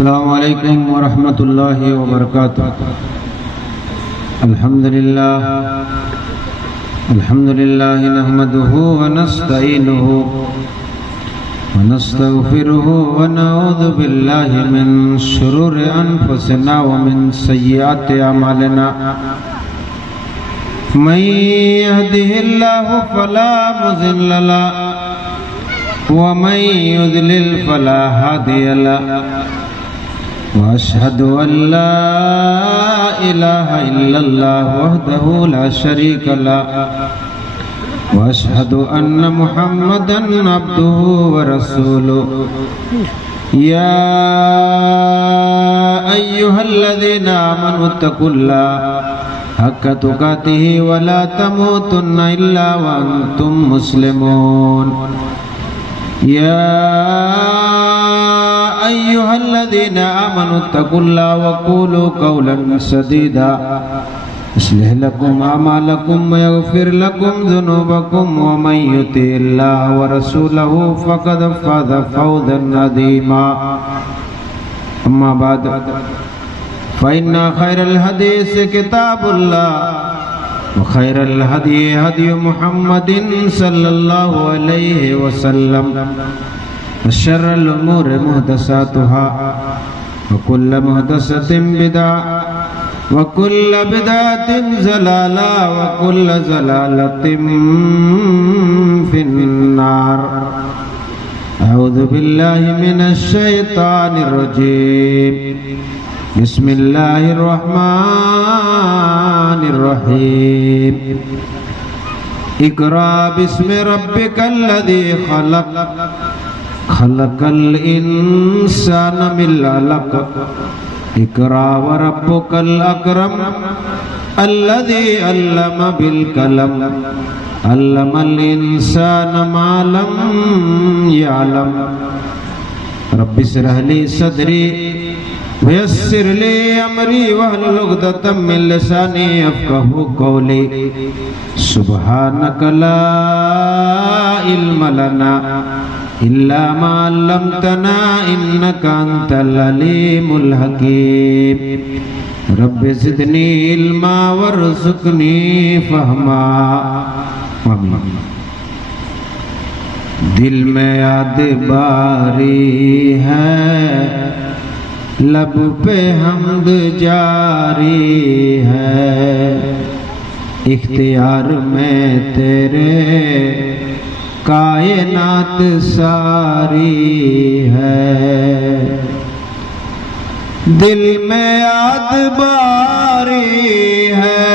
السلام علیکم ورحمۃ اللہ وبرکاتہ۔ الحمد للہ نحمده ونستعینه ونستغفره ونعوذ باللہ من شرور انفسنا ومن سیئات اعمالنا، من يهده الله فلا مضل له ومن يضلل فلا هادي له، وأشهد أن لا إله إلا الله وحده لا شريك له، وأشهد أن محمدا عبده ورسوله۔ يا أيها الذين آمنوا اتقوا الله حق تقاته ولا تموتن إلا وأنتم مسلمون۔ يا أيها الذين آمنوا اتقوا الله وقولوا قولا سديدا يصلح لكم أعمالكم ويغفر لكم ذنوبكم، ومن يطع الله ورسوله فقد فاز فوزا عظيما۔ أما بعد فإن خير الحديث كتاب الله، وخير الهدي هدي محمد صلى الله عليه وسلم، وشر الأمور محدثاتها، وكل محدثة بدعة، وكل بدعة ضلالة، وكل ضلالة في النار۔ أعوذ بالله من الشيطان الرجيم، بسم الله الرحمن الرحيم۔ اقرأ باسم ربك الذي خلق، خلق الإنسان من علق، اقرأ وربك الأكرم الذي علم بالقلم، علم الإنسان ما لم يعلم۔ رب اشرح لي صدري ويسر لي أمري واحلل عقدة من لساني يفقهوا قولي۔ سبحانك لا علم لنا إلا ما علمتنا إنك أنت العليم الحكيم۔ رب زدني علما وارزقني فهما۔ آمین۔ دل میں یاد باری ہے، لب پہ حمد جاری ہے، اختیار میں تیرے کائنات ساری ہے۔ دل میں یاد باری ہے،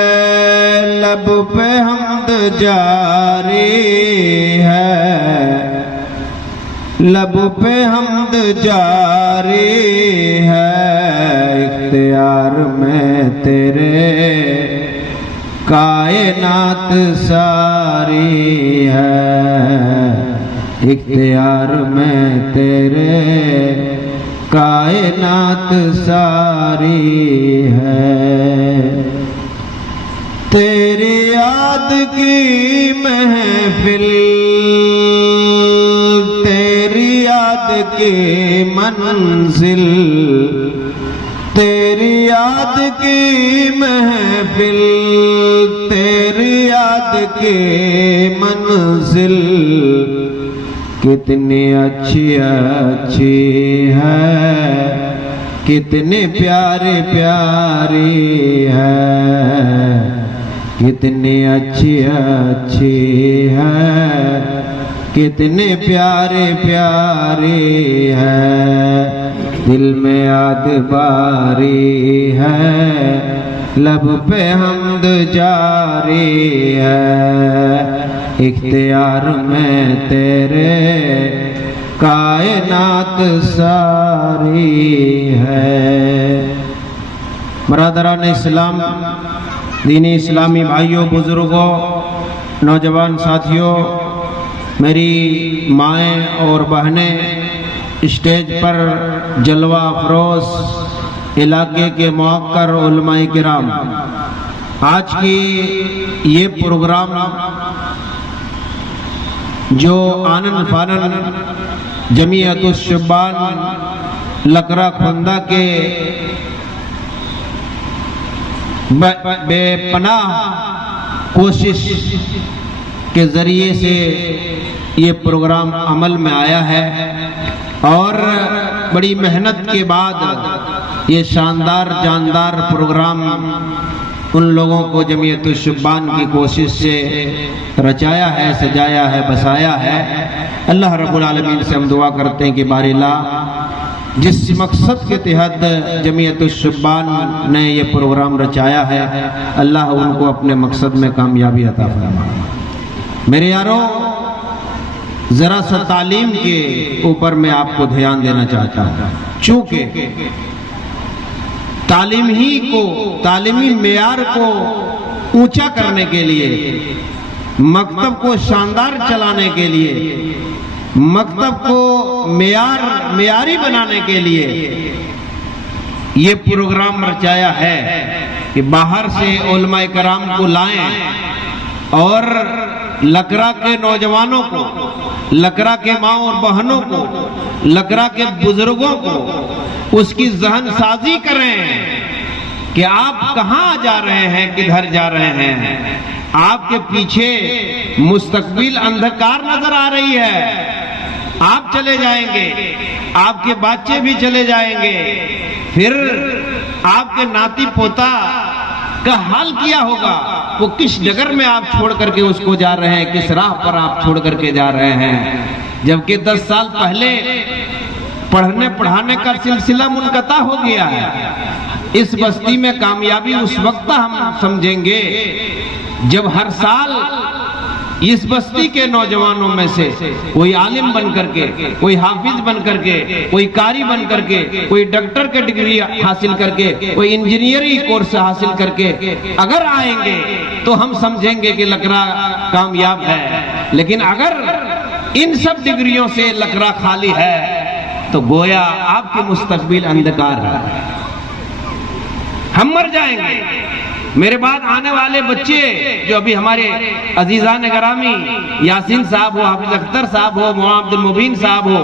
لب پہ حمد جاری ہے، لب پہ حمد جاری ہے، اختیار میں تیرے کائنات ساری ہے، اختیار میں تیرے کائنات ساری ہے۔ تیری یاد کی محفل، تیری یاد کی منزل، تیری یاد کی محفل، تیری یاد کی منزل، کتنی اچھی اچھی ہے، کتنی پیاری پیاری ہے، کتنی اچھی اچھی ہے، کتنی پیاری پیاری ہے۔ دل میں یاد باری ہے، لب پہ حمد جاری ہے، اختیار میں تیرے کائنات ساری ہے۔ برادران اسلام، دینی اسلامی بھائیوں، بزرگوں، نوجوان ساتھیوں، میری مائیں اور بہنیں، اسٹیج پر جلوہ افروز علاقے کے موقر علماء کرام، آج کی یہ پروگرام جو آنن فانن جمعیت الشبان لکرا کھندہ کے بے پناہ کوشش کے ذریعے سے یہ پروگرام عمل میں آیا ہے اور بڑی محنت کے بعد یہ شاندار جاندار پروگرام ان لوگوں کو جمعیت الشبان کی کوشش سے رچایا ہے، سجایا ہے، بسایا ہے۔ اللہ رب العالمین سے ہم دعا کرتے ہیں کہ باری اللہ جس مقصد کے تحت جمعیت الشبان نے یہ پروگرام رچایا ہے، اللہ ان کو اپنے مقصد میں کامیابی عطا فرمائے۔ میرے یاروں، ذرا سا تعلیم کے اوپر میں آپ کو دھیان دینا چاہتا ہوں، چونکہ تعلیمی معیار کو اونچا کرنے کے لیے، مکتب کو شاندار چلانے کے لیے، مکتب کو معیاری بنانے کے لیے یہ پروگرام رچایا ہے کہ باہر سے علماء کرام کو لائیں اور لکرا کے نوجوانوں کو، لکرا کے ماں اور بہنوں کو، لکرا کے بزرگوں کو اس کی ذہن سازی کریں کہ آپ کہاں جا رہے ہیں، کدھر جا رہے ہیں۔ آپ کے پیچھے مستقبل اندھکار نظر آ رہی ہے، آپ چلے جائیں گے، آپ کے بچے بھی چلے جائیں گے، پھر آپ کے ناتی پوتا کا حال کیا ہوگا، وہ کس ڈگر میں آپ چھوڑ کر کے اس کو جا رہے ہیں، کس راہ پر آپ چھوڑ کر کے جا رہے ہیں۔ جبکہ 10 سال پہلے پڑھنے پڑھانے کا سلسلہ منقطع ہو گیا ہے۔ اس بستی میں کامیابی اس وقت ہم سمجھیں گے جب ہر سال اس بستی کے نوجوانوں میں سے کوئی عالم بن کر کے، کوئی حافظ بن کر کے، کوئی قاری بن کر کے، کوئی ڈاکٹر کے ڈگری حاصل کر کے، کوئی انجینئرنگ کورس حاصل کر کے اگر آئیں گے تو ہم سمجھیں گے کہ لکرا کامیاب ہے۔ لیکن اگر ان سب ڈگریوں سے لکرا خالی ہے تو گویا آپ کے مستقبل اندھکار ہے، ہم مر جائیں گے۔ میرے بعد آنے والے بچے جو ابھی ہمارے عزیزان گرامی یاسین صاحب ہو، حافظ اختر صاحب ہو، مولانا عبد المبین صاحب ہو،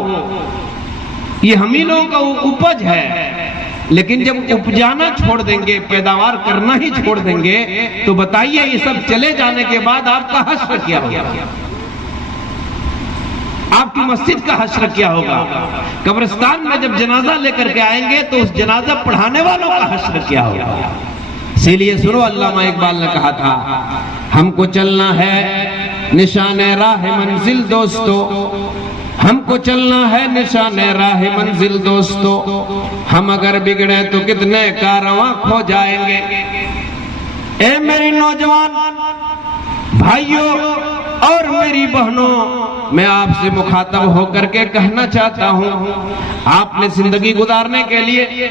یہ ہم ہی لوگوں کا اپج ہے۔ لیکن جب اپجانا چھوڑ دیں گے، پیداوار کرنا ہی چھوڑ دیں گے تو بتائیے یہ سب چلے جانے کے بعد آپ کا حشر کیا ہوگا؟ آپ کی مسجد کا حشر کیا ہوگا؟ قبرستان میں جب جنازہ لے کر کے آئیں گے تو اس جنازہ پڑھانے والوں کا حشر کیا ہوگا؟ اسی لیے سنو، علامہ اقبال نے کہا تھا، ہم کو چلنا ہے نشان راہ منزل دوستو، ہم کو چلنا ہے نشان راہ منزل دوستو، ہم اگر بگڑے تو کتنے کارواں کھو جائیں گے۔ اے میری نوجوان بھائیوں اور میری بہنوں، میں آپ سے مخاطب ہو کر کے کہنا چاہتا ہوں، آپ نے زندگی گزارنے کے لیے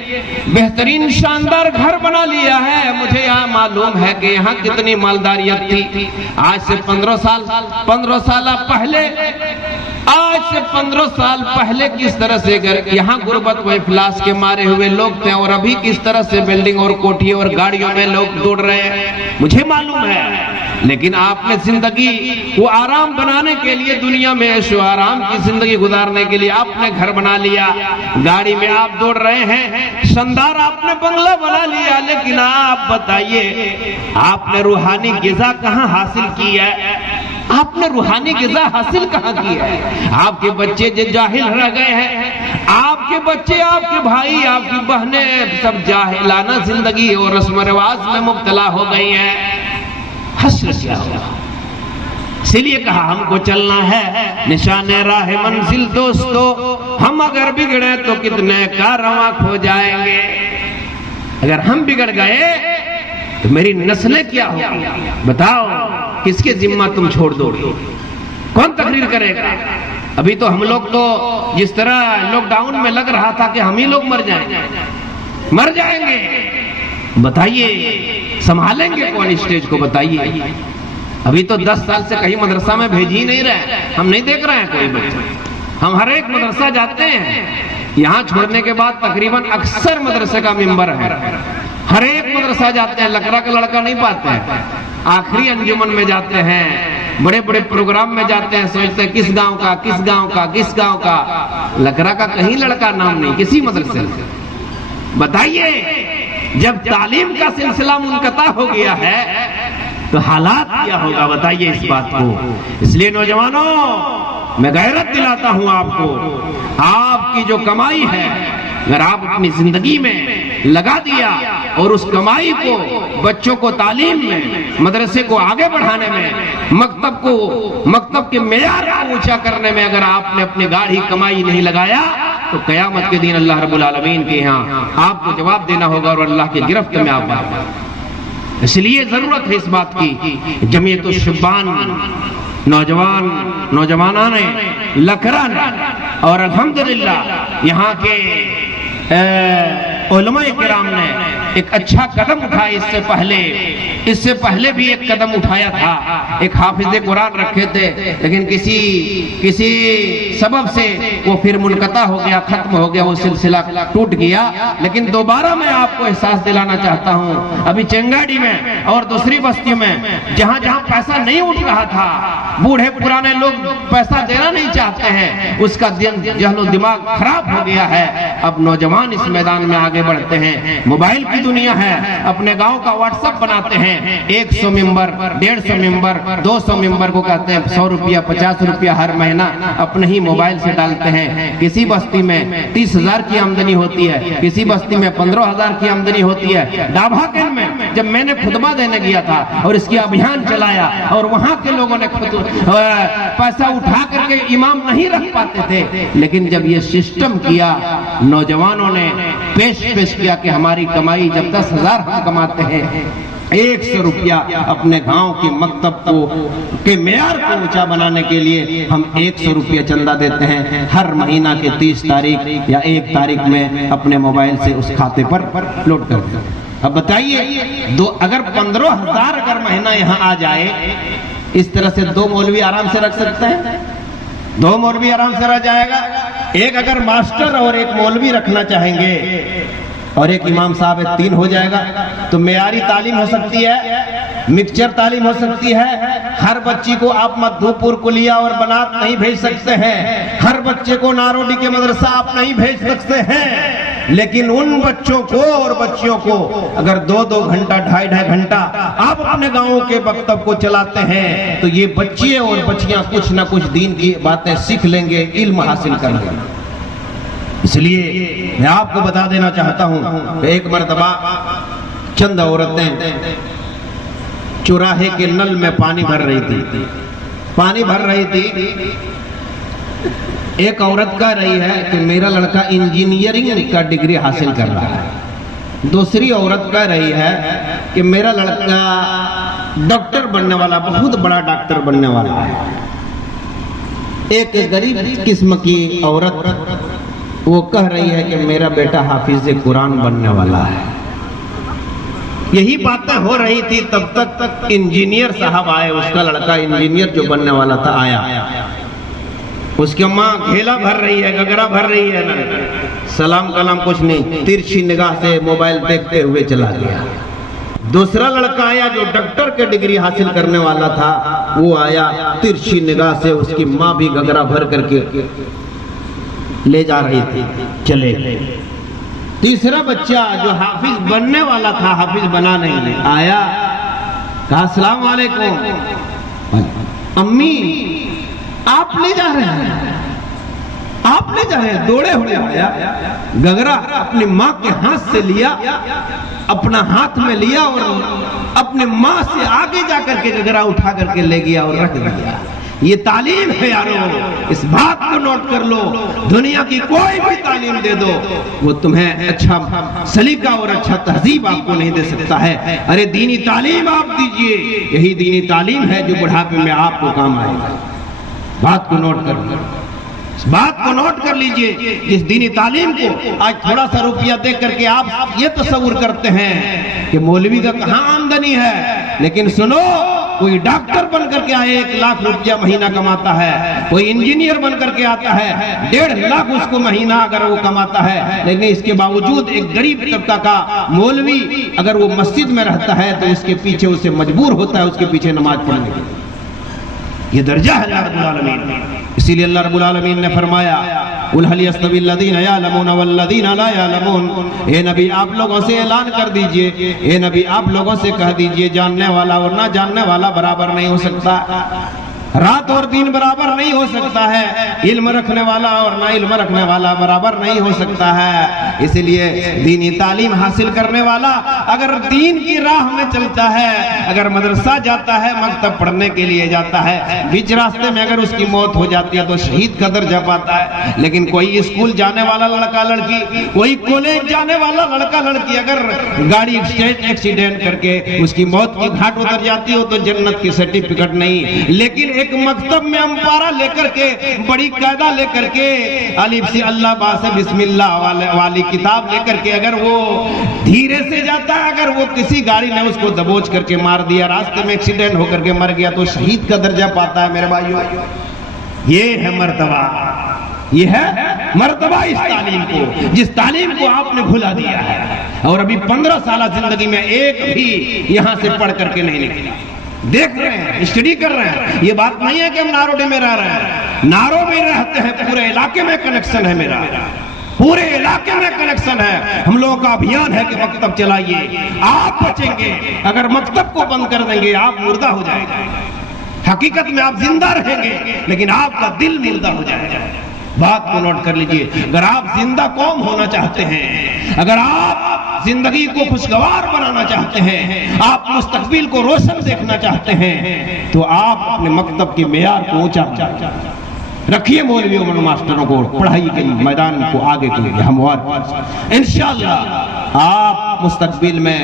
بہترین شاندار گھر بنا لیا ہے۔ مجھے یہاں معلوم ہے کہ یہاں کتنی مالداریت تھی۔ آج سے 15 سال پہلے، آج سے 15 سال پہلے کس طرح سے یہاں غربت و افلاس کے مارے ہوئے لوگ تھے، اور ابھی کس طرح سے بلڈنگ اور کوٹھی اور گاڑیوں میں لوگ دوڑ رہے ہیں، مجھے معلوم ہے۔ لیکن آپ نے زندگی وہ آرام بنانے کے لیے، دنیا میں عیش و آرام کی زندگی گزارنے کے لیے آپ نے گھر بنا لیا، گاڑی میں آپ دوڑ رہے ہیں، شاندار آپ نے بنگلہ بنا لیا، لیکن آپ بتائیے آپ نے روحانی غذا کہاں حاصل کی ہے؟ آپ نے روحانی غذا حاصل کہاں کی ہے؟ آپ کے بچے جو جاہل رہ گئے ہیں، آپ کے بچے، آپ کے بھائی، آپ کی بہنیں سب جاہلانہ زندگی اور رسم و رواج میں مبتلا ہو گئی ہیں۔ حسر کیا ہوگا؟ اسی لیے کہا ہم کو چلنا ہے نشان راہ منزل دوستو، ہم اگر بگڑے تو کتنے کارواں کھو جائیں گے۔ اگر ہم بگڑ گئے تو میری نسلیں کیا ہوگی؟ بتاؤ کس کے ذمہ تم چھوڑ دو گے؟ کون تقریر کرے گا؟ ابھی تو ہم لوگ تو جس طرح لاک ڈاؤن میں لگ رہا تھا کہ ہم ہی لوگ مر جائیں گے، بتائیے سنبھالیں گے کون اسٹیج کو؟ بتائیے۔ ابھی تو 10 سال سے کہیں مدرسہ میں بھیج ہی نہیں رہے، ہم نہیں دیکھ رہے ہیں کوئی بچہ۔ ہم ہر ایک مدرسہ جاتے ہیں، یہاں چھوڑنے کے بعد تقریباً اکثر مدرسے کا ممبر ہے، ہر ایک مدرسہ جاتے ہیں، لکرا کا لڑکا نہیں پاتے ہیں، آخری انجمن میں جاتے ہیں، بڑے بڑے پروگرام میں جاتے ہیں، سوچتے ہیں کس گاؤں کا کس گاؤں کا کس گاؤں کا، لکھرا کا کہیں لڑکا نام نہیں کسی مدرسے میں۔ بتائیے جب تعلیم کا سلسلہ منقطع ہو گیا ہے تو حالات کیا ہوگا، بتائیے اس بات کو۔ اس لیے نوجوانوں میں غیرت دلاتا ہوں آپ کو، آپ کی جو کمائی ہے اگر آپ اپنی زندگی میں لگا دیا اور اس کمائی کو بچوں کو تعلیم میں، مدرسے کو آگے بڑھانے میں، مکتب کے معیار کو اونچا کرنے میں اگر آپ نے اپنی گاڑی کمائی نہیں لگایا تو قیامت کے دن اللہ رب العالمین کے یہاں آپ کو جواب دینا ہوگا اور اللہ کی گرفت میں آپ آئے گا۔ اس لیے ضرورت ہے اس بات کی، جمعیت الشبان نوجوانان لکھرا نے اور الحمدللہ یہاں کے علماء کرام نے ایک اچھا قدم اٹھایا۔ اس سے پہلے بھی ایک قدم اٹھایا تھا، ایک حافظ قرآن رکھے تھے لیکن کسی سبب سے وہ پھر منقطع ہو گیا، ختم ہو گیا، وہ سلسلہ ٹوٹ گیا۔ لیکن دوبارہ میں آپ کو احساس دلانا چاہتا ہوں، ابھی چنگاڑی میں اور دوسری بستیوں میں جہاں پیسہ نہیں اٹھ رہا تھا، بوڑھے پرانے لوگ پیسہ دینا نہیں چاہتے ہیں، اس کا ذہن و دماغ خراب ہو گیا ہے۔ اب نوجوان اس میدان میں آگے بڑھتے ہیں، موبائل کی دنیا ہے، اپنے گاؤں کا واٹس ایپ بناتے ہیں، 100 ممبر 150 ممبر 200 ممبر کو کہتے ہیں 100 روپیہ 50 روپیہ ہر مہینہ اپنے ہی موبائل سے ڈالتے ہیں۔ کسی بستی میں 30,000 کی آمدنی ہوتی ہے، کسی بستی میں 15,000 کی آمدنی ہوتی ہے۔ ڈابھا کن میں جب میں نے خطبہ دینے گیا تھا اور اس کی ابھیان چلایا اور وہاں کے لوگوں نے پیسہ اٹھا کر کے امام نہیں رکھ پاتے تھے، لیکن جب یہ سسٹم کیا نوجوانوں نے پیش کیا کہ ہماری کمائی جب 10,000 ہم کماتے ہیں، 100 روپیہ اپنے گاؤں کے مکتب کے معیار کو اونچا بنانے کے لیے ہم 100 روپیہ چندہ دیتے ہیں ہر مہینہ کے 30 تاریخ یا 1 تاریخ میں اپنے موبائل سے اس کھاتے پر لوڈ کرتے ہیں۔ اب بتائیے اگر 15,000 اگر مہینہ یہاں آ جائے، اس طرح سے 2 مولوی آرام سے رکھ سکتے ہیں، 2 مولوی آرام سے رہ جائے گا۔ ایک اگر ماسٹر اور ایک مولوی رکھنا چاہیں گے اور ایک امام صاحب 3 ہو جائے گا تو معیاری تعلیم ہو سکتی ہے، مکسچر تعلیم ہو سکتی ہے۔ ہر بچی کو آپ مدھو پور کلیہ اور بنات نہیں بھیج سکتے ہیں، ہر بچے کو ناروڈی کے مدرسہ آپ نہیں بھیج سکتے ہیں، لیکن ان بچوں کو اور بچیوں کو اگر 2-2 گھنٹہ 2.5 گھنٹہ آپ اپنے گاؤں کے مکتب کو چلاتے ہیں تو یہ بچے اور بچیاں کچھ نہ کچھ دین کی باتیں سیکھ لیں گے، علم حاصل کر لیں گے۔ اس لیے میں آپ کو بتا دینا چاہتا ہوں کہ ایک مرتبہ چند عورتیں چوراہے کے نل میں پانی بھر رہی تھی۔ ایک عورت کہہ رہی ہے کہ میرا لڑکا انجینئرنگ کا ڈگری حاصل کر رہا ہے، دوسری عورت کہہ رہی ہے کہ میرا لڑکا ڈاکٹر بننے والا، بہت بڑا ڈاکٹر بننے والا ہے۔ ایک غریب قسم کی عورت وہ کہہ رہی ہے کہ میرا بیٹا حافظ قرآن بننے والا ہے۔ یہی باتیں ہو رہی تھی تب تک انجینئر صاحب آئے، اس کا لڑکا انجینئر جو بننے والا تھا آیا۔ اس کی ماں گھیلا بھر رہی ہے، گگرا بھر رہی ہے، سلام کلام کچھ نہیں، ترچھی نگاہ سے موبائل دیکھتے ہوئے چلا گیا۔ دوسرا لڑکا آیا جو ڈاکٹر کے ڈگری حاصل کرنے والا تھا، وہ آیا ترچھی نگاہ سے، اس کی ماں بھی گگرا بھر کر کے لے جا رہی تھی، چلے گئے۔ تیسرا بچہ جو حافظ بننے والا تھا، حافظ بنا نہیں، آیا کہا السلام علیکم، امی آپ لے جا رہے ہیں، آپ لے جا رہے ہیں؟ دوڑے ہوئے آیا، گگرا اپنی ماں کے ہاتھ سے لیا، اپنا ہاتھ میں لیا اور اپنے ماں سے آگے جا کر کے گگرا اٹھا کر کے لے گیا اور رکھ دیا۔ یہ تعلیم ہے یارو، اس بات کو نوٹ کر لو، دنیا کی کوئی بھی تعلیم دے دو وہ تمہیں اچھا سلیقہ اور اچھا تہذیب آپ کو نہیں دے سکتا ہے۔ ارے دینی تعلیم آپ دیجئے، یہی دینی تعلیم ہے جو بڑھاپے میں آپ کو کام آئے گا۔ بات کو نوٹ کر لو، اس بات کو نوٹ کر لیجئے، اس دینی تعلیم کو آج تھوڑا سا روپیہ دے کر کے آپ یہ تصور کرتے ہیں کہ مولوی کا کہاں آمدنی ہے، لیکن سنو، کوئی ڈاکٹر بن کر کے آئے 1 لاکھ روپیہ مہینہ کماتا ہے، کوئی انجینئر بن کر کے آتا ہے 1.5 لاکھ اس کو مہینہ اگر وہ کماتا ہے، لیکن اس کے باوجود ایک غریب طبقہ کا مولوی اگر وہ مسجد میں رہتا ہے تو اس کے پیچھے اسے مجبور ہوتا ہے اس کے پیچھے نماز پڑھنے کے۔ یہ درجہ ہے اللہ رب العالمین. اسی لیے اللہ رب العالمین نے فرمایا قُلْ هَلْ يَسْتَوِي الَّذِينَ يَعْلَمُونَ وَالَّذِينَ لَا يَعْلَمُونَ. اے نبی آپ لوگوں سے اعلان کر دیجئے، اے نبی آپ لوگوں سے کہہ دیجئے، جاننے والا اور نہ جاننے والا برابر نہیں ہو سکتا، رات اور دن برابر نہیں ہو سکتا ہے، علم رکھنے والا اور نہ علم رکھنے والا برابر نہیں ہو سکتا ہے. اس لیے دینی تعلیم حاصل کرنے والا اگر دین کی راہ میں چلتا ہے، اگر مدرسہ جاتا ہے، مکتب پڑھنے کے لیے جاتا ہے، بیچ راستے میں اگر اس کی موت ہو جاتی ہے تو شہید کا درجہ پاتا ہے. لیکن کوئی اسکول جانے والا لڑکا لڑکی، کوئی کالج جانے والا لڑکا لڑکی اگر گاڑی ایکسیڈنٹ کر کے اس کی موت کی گھاٹ اتر جاتی ہو تو جنت کی سرٹیفکیٹ نہیں. لیکن ایک مکتب میں امپارہ لے کر کے، بڑی قاعدہ لے کر کے، الف سے اللہ با سے بسم اللہ والی کتاب لے کر کے اگر وہ دھیرے سے جاتا ہے، اگر وہ کسی گاڑی نے اس کو دبوچ کر کے مار دیا، راستے میں ایکسیڈنٹ ہو کر کے مر گیا تو شہید کا درجہ پاتا ہے. میرے بھائیو، یہ ہے مرتبہ، یہ ہے مرتبہ اس تعلیم کو، جس تعلیم کو آپ نے بھلا دیا ہے. اور ابھی 15 سالہ زندگی میں ایک بھی یہاں سے پڑھ کر کے نہیں نکلا. دیکھ رہے ہیں، اسٹڈی کر رہے ہیں. یہ بات نہیں ہے کہ ہم ناروڈی میں رہ رہے ہیں، نارو میں رہتے ہیں، پورے علاقے میں کنیکشن ہے میرا، پورے علاقے میں کنیکشن ہے. ہم لوگوں کا ابھیان ہے کہ مکتب چلائیے. آپ بچیں گے، اگر مکتب کو بند کر دیں گے آپ مردہ ہو جائیں گے. حقیقت میں آپ زندہ رہیں گے لیکن آپ کا دل مردہ ہو جائے گا. بات کو نوٹ کر لیجئے. اگر آپ زندہ قوم ہونا چاہتے ہیں، اگر آپ زندگی کو خوشگوار بنانا چاہتے ہیں، آپ مستقبل کو روشن دیکھنا چاہتے ہیں، تو آپ اپنے مکتب کے معیار کو اونچا رکھیے. مولویوں اور ماسٹروں کو پڑھائی کے میدان کو آگے کے لیے ہموار. انشاءاللہ آپ مستقبل میں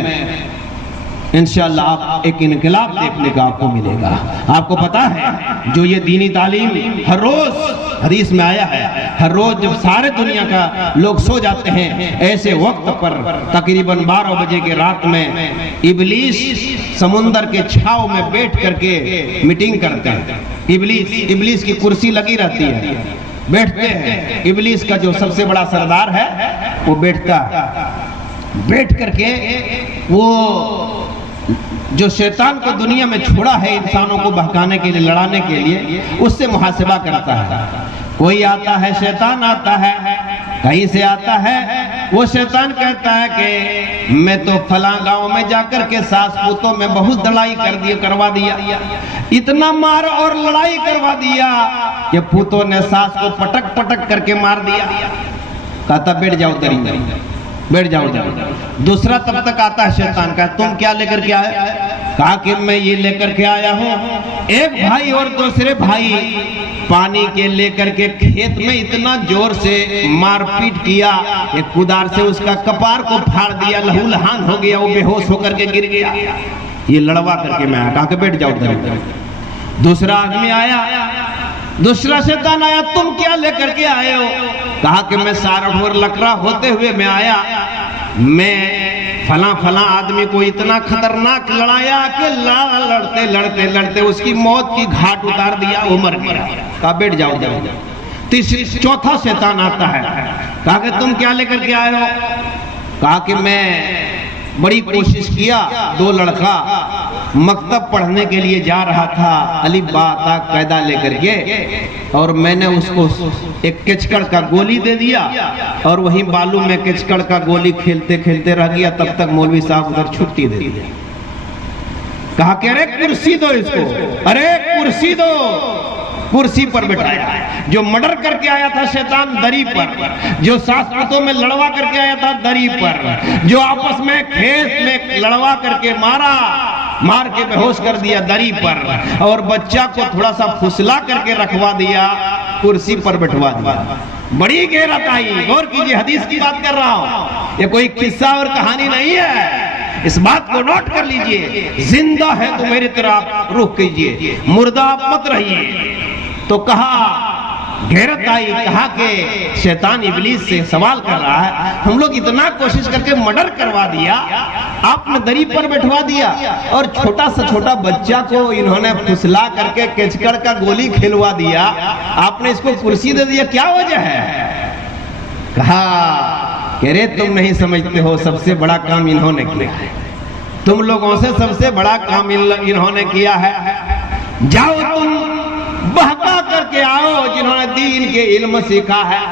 انشاءاللہ آپ ایک انقلاب دیکھنے کا آپ کو ملے گا. آپ کو پتا ہے جو یہ دینی تعلیم ہر روز حدیث میں آیا ہے، ہر روز جب سارے دنیا کا لوگ سو جاتے ہیں، ایسے وقت پر تقریباً 12 بجے کے رات میں ابلیس سمندر کے چھاؤں میں بیٹھ کر کے میٹنگ کرتے ہیں. ابلیس کی کرسی لگی رہتی ہے، بیٹھتے ہیں. ابلیس کا جو سب سے بڑا سردار ہے وہ بیٹھتا ہے، بیٹھ کر کے وہ جو شیطان کو دنیا میں چھوڑا ہے انسانوں کو بہکانے کے لیے، لڑانے کے لیے، اس سے محاسبہ کرتا ہے. کوئی آتا ہے، شیطان آتا ہے، کہیں سے آتا ہے، وہ شیطان کہتا ہے کہ میں تو فلاں گاؤں میں جا کر کے ساس پوتوں میں بہت لڑائی کروا دیا، اتنا مار اور لڑائی کروا دیا کہ پوتوں نے ساس کو پٹک پٹک کر کے مار دیا. کہتا بیٹھ جاؤ دریں، بیٹھ جاؤ. دوسرا تب تک آتا ہے شیطان، کہا تم کیا لے کر کے آئے؟ کہا کہ میں یہ لے کر کے آیا ہوں. ایک بھائی اور دوسرے بھائی پانی کے لے کر کے کھیت میں اتنا زور سے مار پیٹ کیا، ایک کدار سے اس کا کپار کو پھاڑ دیا، لہو لہان ہو گیا، وہ بے ہوش ہو کر کے گر گیا. یہ لڑوا کر کے میں آیا. کہا کہ بیٹھ جاؤ دریں. دوسرا آدمی آیا، دوسرا شیطان آیا، تم کیا لے کر کے آئے ہو؟ کہا کہ میں سارا اور لکڑا ہوتے ہوئے میں آیا، میں فلاں آدمی کو اتنا خطرناک لڑایا کہ لڑتے لڑتے لڑتے اس کی موت کی گھاٹ اتار دیا، وہ مر گیا. کہا بیٹھ جاؤ. چوتھا شیطان آتا ہے. کہا کہ تم کیا لے کر کے آئے ہو؟ کہا کہ میں بڑی کوشش کیا، 2 لڑکا مکتب پڑھنے کے لیے جا رہا تھا، الف با تا قاعدہ لے کر کے، اور میں نے اس کو ایک کچکڑ کا گولی دے دیا اور وہیں بالو میں کچکڑ کا گولی کھیلتے کھیلتے رہ گیا. تب تک مولوی صاحب ادھر چھٹی دے دی. کہا کہ ارے کرسی دو اس کو، ارے کرسی دو. کرسی پر بٹھایا. جو مرڈر کر کے آیا تھا شیطان دری پر، جو ساسپتوں میں لڑوا کر کے آیا تھا دری پر، جو آپس میں کھیت میں لڑوا کر کے مار کے بے ہوش کر دیا دری پر، اور بچہ کو تھوڑا سا پھسلا کر کے رکھوا دیا، کرسی پر بٹھوا دیا. بڑی غیرت آئی. غور کیجئے، حدیث کی بات کر رہا ہوں، یہ کوئی قصہ اور کہانی نہیں ہے. اس بات کو نوٹ کر لیجئے. زندہ ہے تو میری طرح رخ کیجئے، مردہ آپ مت رہیے. تو کہا، غیرت آئی. کہا کہ شیطان ابلیس سے سوال کر رہا ہے، ہم لوگ اتنا کوشش کر کے مرڈر کروا دیا، آپ نے دری پر بٹھوا دیا، اور چھوٹا سا چھوٹا بچہ کو انہوں نے پھسلا کر کے کچکڑ کا گولی کھلوا دیا، آپ نے اس کو کرسی دے دیا، کیا وجہ ہے؟ کہا کہ رے تم نہیں سمجھتے ہو، سب سے بڑا کام انہوں نے کیا ہے، تم لوگوں سے سب سے بڑا کام انہوں نے کیا ہے. جاؤ تم بہکا کر کے آؤ جنہوں نے دین کے علم سیکھا ہے،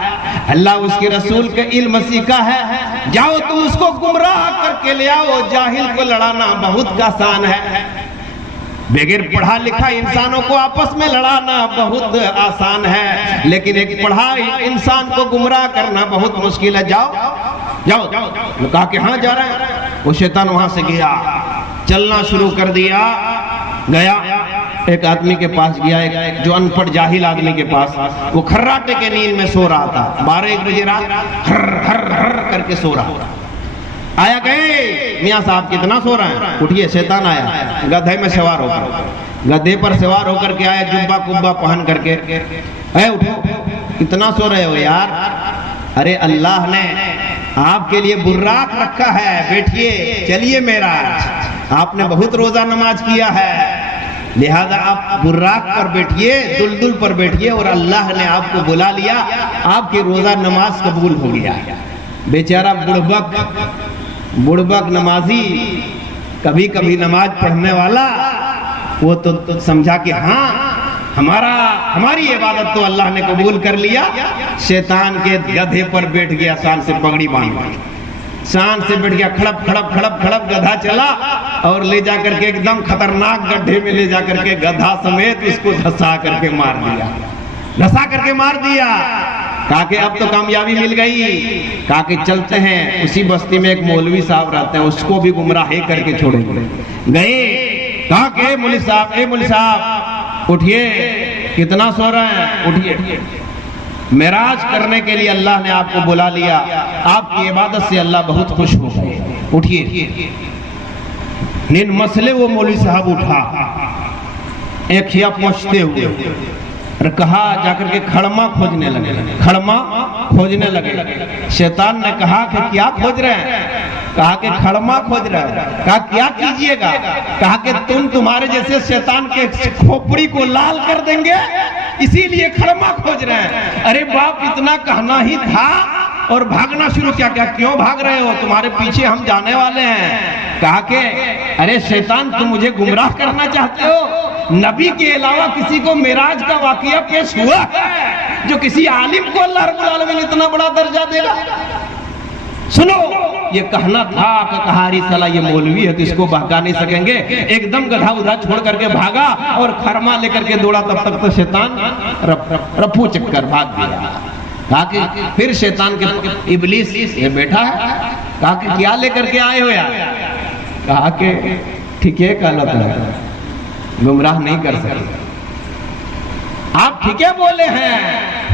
اللہ اس کے رسول کے علم سیکھا ہے، جاؤ تو اس کو گمراہ کر کے لے آؤ۔ جاہل کو لڑانا بہت آسان ہے، بغیر پڑھا لکھا انسانوں کو آپس میں لڑانا بہت آسان ہے، لیکن ایک پڑھا انسان کو گمراہ کرنا بہت مشکل ہے۔ جاؤ جاؤ، کہا کہ ہاں جا رہے ہیں۔ وہ شیطان وہاں سے گیا، چلنا شروع کر دیا، گیا ایک آدمی کے پاس گیا، ایک جو ان پڑھ جاہل آدمی کے پاس، وہ کھراٹے کے نیند میں سو رہا تھا، 12-1 بجے رات ہر ہر ہر کر کے سو رہا۔ آیا کہے میاں صاحب کتنا سو رہے ہیں، اٹھیے۔ شیطان آیا گدھے میں سوار ہو کر، گدھے پر سوار ہو کر کے آیا، جبہ کبہ پہن کر کے، اے اٹھو کتنا سو رہے ہو یار؟ ارے اللہ نے آپ کے لیے براق رکھا ہے، بیٹھیے چلیے معراج، آپ نے بہت روزہ نماز کیا ہے، لہذا آپ براق پر بیٹھیے، دلدل پر بیٹھیے، اور اللہ نے آپ کو بلا لیا، آپ کی روزہ نماز قبول ہو گیا۔ بیچارہ بڑبک نمازی، کبھی کبھی نماز پڑھنے والا، وہ تو سمجھا کہ ہاں ہماری عبادت تو اللہ نے قبول کر لیا۔ شیطان کے گدھے پر بیٹھ گیا، سان سے پگڑی باندھ، شان سے بیٹھ گیا، کھڑپ کھڑپ کھڑپ کھڑپ گدھا چلا اور لے جا کر کے ایک دم خطرناک گڈھے میں لے جا کر کے گدھا سمیت اس کو دھسا کر کے مار دیا، دھسا کر کے مار دیا۔ کہا کہ اب تو کامیابی مل گئی، کہا کہ چلتے ہیں، اسی بستی میں ایک مولوی صاحب رہتے ہیں، اس کو بھی گمراہ کر کے چھوڑیں گے۔ گئے، کہا کہ اے مولوی صاحب اٹھیے، کتنا سو رہے ہیں، اٹھیے، معراج کرنے کے لیے اللہ نے آپ کو بلا لیا، آپ کی عبادت سے اللہ بہت خوش ہو گئے، اٹھیے۔ نیند مسئلے وہ مولوی صاحب اٹھا، ایک کھیا پہنچتے ہوئے، اور کہا جا کر کے کھڑما کھوجنے لگے۔ شیطان نے کہا کہ کیا کھوج رہے ہیں؟ کہا کہ کھڑما کھوج رہے ہیں۔ کہا کیا کیجئے گا؟ کہا کہ تمہارے جیسے شیطان کے کھوپڑی کو لال کر دیں گے، اسی لیے کھڑما کھوج رہے ہیں۔ ارے باپ اتنا کہنا ہی تھا اور بھاگنا شروع کیا، کیوں بھاگ رہے ہو؟ تمہارے پیچھے ہم جانے والے ہیں۔ کہا کہ ارے شیطان تم مجھے گمراہ کرنا چاہتے ہو؟ نبی کے علاوہ کسی کو معراج کا واقعہ پیش ہوا ہے جو کسی عالم کو اللہ رب العالمین اتنا بڑا درجہ دے گا؟ سنو، یہ کہنا تھا کہ کہاری صلاح یہ مولوی ہے تو اس کو بہکا نہیں سکیں گے۔ ایک دم گدھا ادھا چھوڑ کر کے بھاگا اور خرما لے کر کے دوڑا، تب تک تو شیطان رفو چکر بھاگ گیا۔ کہا کہ پھر شیطان کے ابلیس یہ بیٹھا ہے، کہا کہ کیا لے کر کے آئے ہو یار؟ کہا کہ ٹھیک ہے غلط ہے، گمراہ نہیں کر سکتے، آپ ٹھیک ہے بولے ہیں،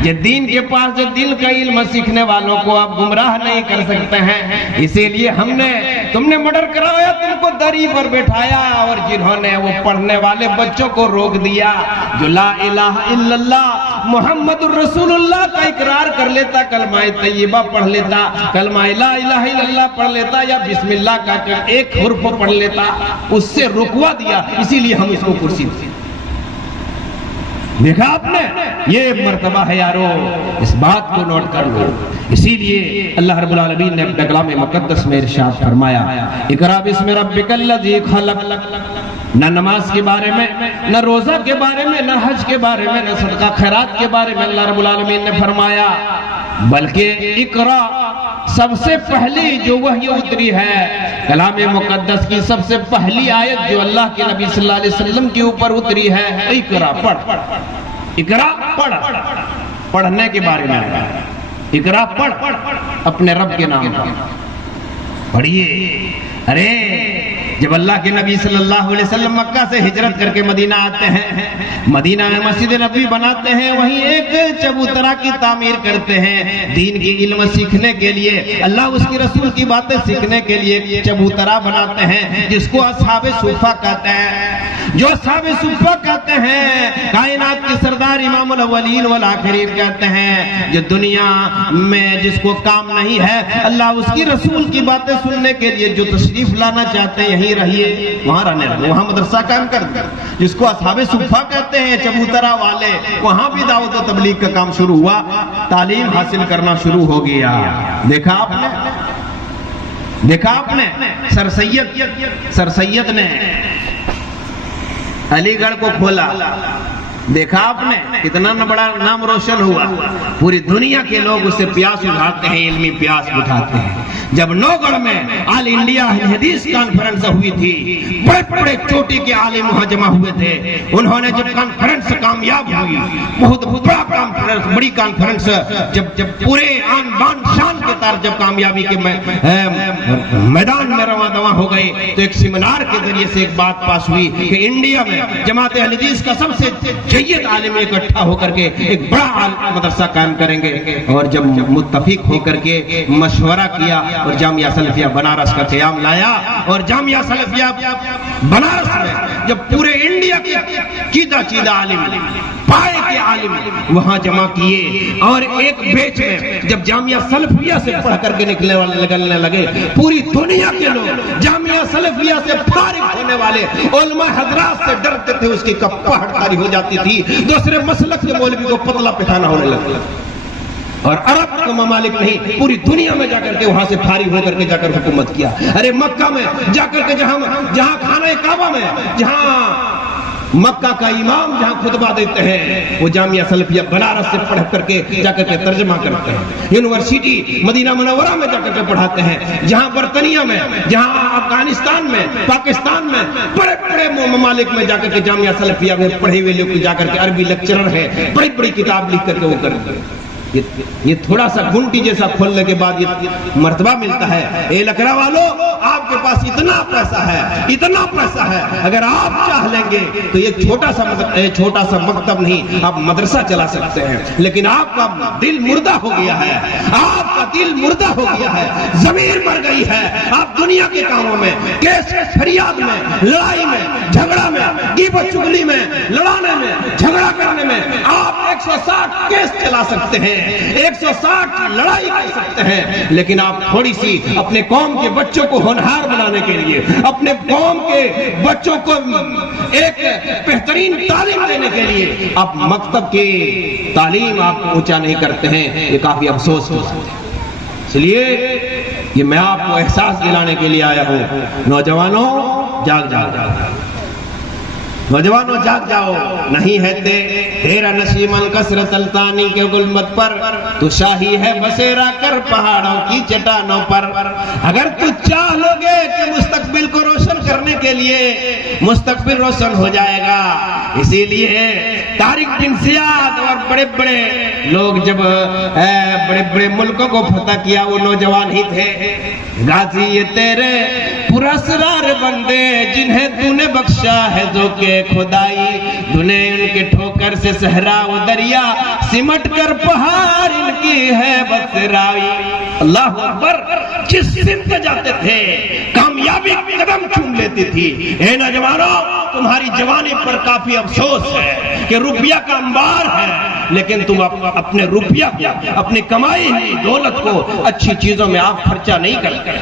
یہ دین کے پاس جو دل کا علم سیکھنے والوں کو آپ گمراہ نہیں کر سکتے ہیں، اسی لیے تم نے مرڈر کرایا، تم کو دری پر بٹھایا، اور جنہوں نے وہ پڑھنے والے بچوں کو روک دیا، جو لا الہ الا اللہ محمد الرسول اللہ کا اقرار کر لیتا، کلمہ طیبہ پڑھ لیتا، کلمہ لا الہ الا اللہ پڑھ لیتا، یا بسم اللہ کا ایک حرف پڑھ لیتا، اس سے رکوا دیا، اسی لیے ہم اس کو کرسی دیا۔ دیکھا آپ نے، یہ مرتبہ ہے یارو، اس بات کو نوٹ کر لو۔ اسی لیے اللہ رب العالمین نے اپنے کلام مقدس میں ارشاد فرمایا، اقرا بسم ربک الذی خلق، نہ نماز کے بارے میں، نہ روزہ کے بارے میں، نہ حج کے بارے میں، نہ صدقہ خیرات کے بارے میں اللہ رب العالمین نے فرمایا، بلکہ اقرا سب سے پہلی جو وحی اتری ہے، کلام مقدس کی سب سے پہلی آیت جو اللہ کے نبی صلی اللہ علیہ وسلم کے اوپر اتری ہے، اقرا پڑھ، اقرا پڑھ، پڑھنے کے بارے میں، اقرا پڑھ، اپنے رب کے نام پر پڑھیے۔ ارے جب اللہ کے نبی صلی اللہ علیہ وسلم مکہ سے ہجرت کر کے مدینہ آتے ہیں، مدینہ میں مسجد نبوی بناتے ہیں، وہیں ایک چبوترا کی تعمیر کرتے ہیں، دین کی علم سیکھنے کے لیے، اللہ اس کی رسول کی باتیں سیکھنے کے لیے چبوترا بناتے ہیں، جس کو اصحاب صفہ کہتے ہیں۔ جو اصحاب صفہ کہتے ہیں، کائنات کے سردار امام الاولین والآخرین کہتے ہیں، جو دنیا میں جس کو کام نہیں ہے، اللہ اس کی رسول کی باتیں سننے کے لیے جو تشریف لانا چاہتے ہیں، یہیں رہیے، وہاں رہنے لگے، وہاں مدرسہ قائم کر دیا، جس کو اصحاب صفہ کہتے ہیں، چبوترا والے، وہاں بھی دعوت و تبلیغ کا کام شروع ہوا، تعلیم حاصل کرنا شروع ہو گیا۔ دیکھا آپ نے سر سید نے علی گڑھ کو کھولا، دیکھا آپ نے کتنا بڑا نام روشن ہوا، پوری دنیا کے لوگ اس سے پیاس اٹھاتے ہیں، علمی پیاس اٹھاتے ہیں۔ جب نوگڑھ میں آل انڈیا حدیث کانفرنس ہوئی تھی، بڑے بڑے چوٹی کے عالم وہاں جمع ہوئے تھے، انہوں نے جب کانفرنس کامیاب ہوئی، بہت بڑا کانفرنس، بڑی کانفرنس جب پورے آن بان شان کے تار جب کامیابی کے میدان میں رواں دواں ہو گئے، تو ایک سیمینار کے ذریعے سے ایک بات پاس ہوئی کہ انڈیا میں جماعت اہل حدیث کا سب سے جید عالم اکٹھا ہو کر کے ایک بڑا مدرسہ قائم کریں گے۔ اور جب متفق ہو کر کے مشورہ کیا اور جامعہ سلفیہ بنارس کا قیام لایا، اور جامعہ سلفیہ بنارس میں جب پورے انڈیا کے چیدہ عالم، پائے کے عالم وہاں جمع کیے، اور ایک بیچ میں جب جامعہ سلفیہ سے پڑھ کر کے نکلنے لگے، پوری دنیا کے لوگ جامعہ سلفیہ سے فارغ ہونے والے علماء حضرات سے ڈرتے تھے، اس کی کپاہٹ طاری ہو جاتی تھی، دوسرے مسلک کے مولوی کو پتلا پٹھانا ہونے لگا۔ اور عرب کے ممالک نہیں، پوری دنیا میں جا کر کے وہاں سے فارغ ہو کر کے جا کر حکومت کیا۔ ارے مکہ میں جا کر کے جہاں خانہ کعبہ میں جہاں مکہ کا امام جہاں خطبہ دیتے ہیں، وہ جامعہ سلفیہ بنارس سے پڑھ کر کے جا کر کے ترجمہ کرتے ہیں۔ یونیورسٹی مدینہ منورہ میں جا کر کے پڑھاتے ہیں، جہاں برطانیہ میں، جہاں افغانستان میں، پاکستان میں، بڑے بڑے ممالک میں جا کر کے جامعہ سلفیہ میں پڑھے ہوئے لوگ جا کر کے عربی لیکچرر ہے، بڑی بڑی کتاب لکھ کر کے وہ کرتے ہیں۔ یہ تھوڑا سا گھنٹی جیسا کھولنے کے بعد یہ مرتبہ ملتا ہے۔ اے لکڑا والو، آپ کے پاس اتنا پیسہ ہے، اگر آپ چاہ لیں گے تو یہ چھوٹا سا مکتب نہیں، آپ مدرسہ چلا سکتے ہیں، لیکن آپ کا دل مردہ ہو گیا ہے، آپ کا دل مردہ ہو گیا ہے، ضمیر مر گئی ہے، آپ دنیا کے کاموں میں، کیس فریاد میں، لڑائی میں، جھگڑا میں، غیبت چغلی میں، لڑانے میں، جھگڑا کرنے میں آپ 160 کیس چلا سکتے ہیں، 160 لڑائی کر سکتے ہیں، لیکن آپ تھوڑی سی اپنے قوم کے بچوں کو ہونہار بنانے کے لیے، اپنے قوم کے بچوں کو ایک بہترین تعلیم دینے کے لیے آپ مکتب کی تعلیم آپ اونچا نہیں کرتے ہیں، یہ کافی افسوس کی بات ہے۔ اس لیے یہ میں آپ کو احساس دلانے کے لیے آیا ہوں، نوجوانوں جاگ نوجوانوں جاگ جاؤ، نہیں ہے تیرا نشیم الکثرت التانی کے گلمت پر، تو شاہی ہے بسیرا کر پہاڑوں کی چٹانوں پر۔ اگر تو چاہ لو گے کہ مستقبل کو روشن کرنے کے لیے، مستقبل روشن ہو جائے گا۔ اسی لیے طارق بن زیاد اور بڑے بڑے لوگ جب بڑے بڑے ملکوں کو فتح کیا، وہ نوجوان ہی تھے۔ غازی یہ تیرے پراسرار بندے جنہیں تو نے بخشا ہے ذوق خدائی، تو نے ان کے ٹھوکر سے صحرا و دریا سمٹ کر پہاڑ ان کی ہے بسرائی۔ اللہ اکبر، جس سمت جاتے تھے کامیابی قدم چوم لیتی تھی۔ اے نوجوانوں، تمہاری جوانی پر کافی افسوس ہے کہ روپیہ کا انبار ہے، لیکن تم اپنے روپیہ کو، اپنی کمائی ہوئی دولت کو اچھی چیزوں میں آپ خرچہ نہیں کرتے۔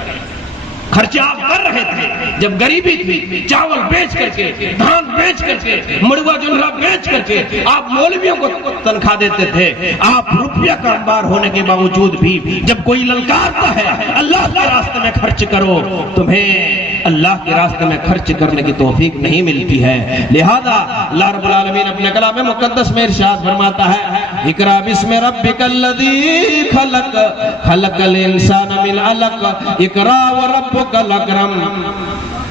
خرچہ آپ کر رہے تھے جب غریبی تھی، چاول بیچ کر کے، دھان بیچ کر کے، مڑوا جنرا بیچ کر کے آپ مولویوں کو تنخواہ دیتے تھے۔ آپ روپیہ کا انبار ہونے کے باوجود بھی جب کوئی للکارتا ہے اللہ کے راستے میں خرچ کرو، تمہیں اللہ کے راستے میں خرچ کرنے کی توفیق نہیں ملتی ہے۔ لہذا اللہ رب العالمین اپنے کلام مقدس میں ارشاد فرماتا ہے، اقرا بسم ربک الذی خلق، خلق الانسان من علق، اقرا وربک الاکرم۔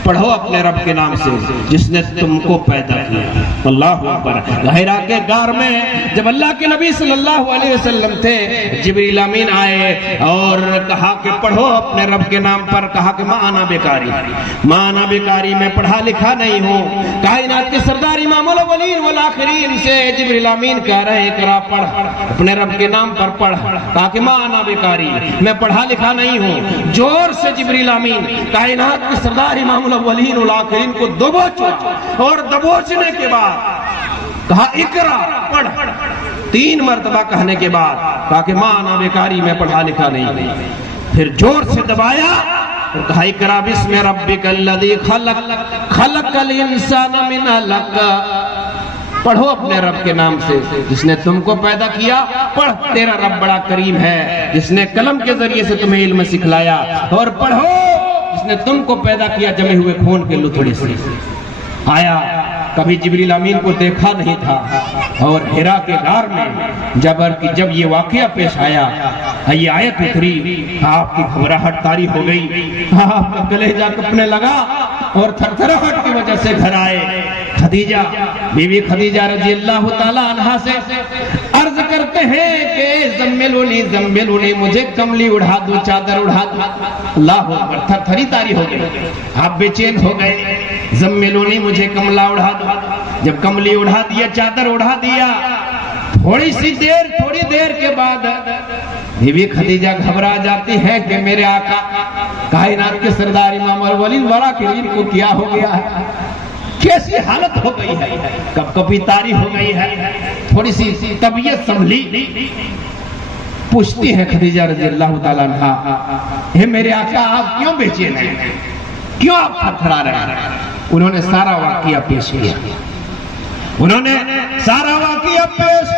پڑھو اپنے رب کے نام سے جس نے تم کو پیدا کیا۔ اللہ اکبر۔ غہرا کے غار میں جب اللہ کے نبی صلی اللہ علیہ وسلم تھے، جبریل امین آئے اور کہا کہ پڑھو اپنے رب کے نام پر۔ کہا کہ ماں آنا بیکاری، میں پڑھا لکھا نہیں ہوں۔ کائنات کے سردار امام الاولین والآخرین سے جبریل امین کہہ رہے ہیں اقرا پڑھ، اپنے رب کے نام پر پڑھ۔ کہا کہ ماں آنا بیکاری، میں پڑھا لکھا نہیں ہوں۔ زور سے جبریل امین کائنات کے سردار امام الاولین والآخرین کو دبوچا، اور دبوچنے کے بعد کہا اقرا پڑھ۔ 3 مرتبہ کہنے کے بعد کہا کہ ماں آنا بیکاری، میں پڑھا لکھا نہیں۔ پھر زور سے دبایا اور کہا اقرا بسم ربک الذی خلق، خلق الانسان من علق۔ پڑھو اپنے رب کے نام سے جس نے تم کو پیدا کیا۔ پڑھ، تیرا رب بڑا کریم ہے جس نے قلم کے ذریعے سے تمہیں علم سکھلایا۔ اور پڑھو جس نے تم کو پیدا کیا جمے ہوئے خون کے لتھڑے سے۔ آیا کبھی جبریل امین کو دیکھا نہیں تھا، اور حرا کے غار میں جب یہ واقعہ پیش آیا، یہ آیت اتری، آپ کی گھبراہٹ طاری ہو گئی، آپ کا کلیجہ کپنے لگا اور تھرتھراہٹ کی وجہ سے گھر آئے۔ خدیجہ، بی بی خدیجہ رضی اللہ تعالی عنہا سے عرض کرتے ہیں کہ زملونی، مجھے کملی اڑھا دو، چادر اڑھا دو۔ اللہ اکبر، تھر تھری تاری ہو گئی، آپ بے چین ہو گئے۔ زملونی، مجھے کملا اڑھا دو۔ جب کملی اڑھا دیا، چادر اڑھا دیا، تھوڑی دیر کے بعد بی بی خدیجہ گھبرا جاتی ہے کہ میرے آقا کائنات کے سردار امام الولیٰ کو کیا ہو گیا ہے، کیسی حالت ہو گئی ہے، کب کبھی طاری ہو گئی ہے، تھوڑی سی طبیعت سنبھلی۔ پوچھتی ہے خدیجہ رضی اللہ تعالیٰ عنہا، اے میرے آقا آپ کیوں بے چین ہیں، کیوں آپ تھرتھرا رہے ہیں؟ انہوں نے سارا واقعہ پیش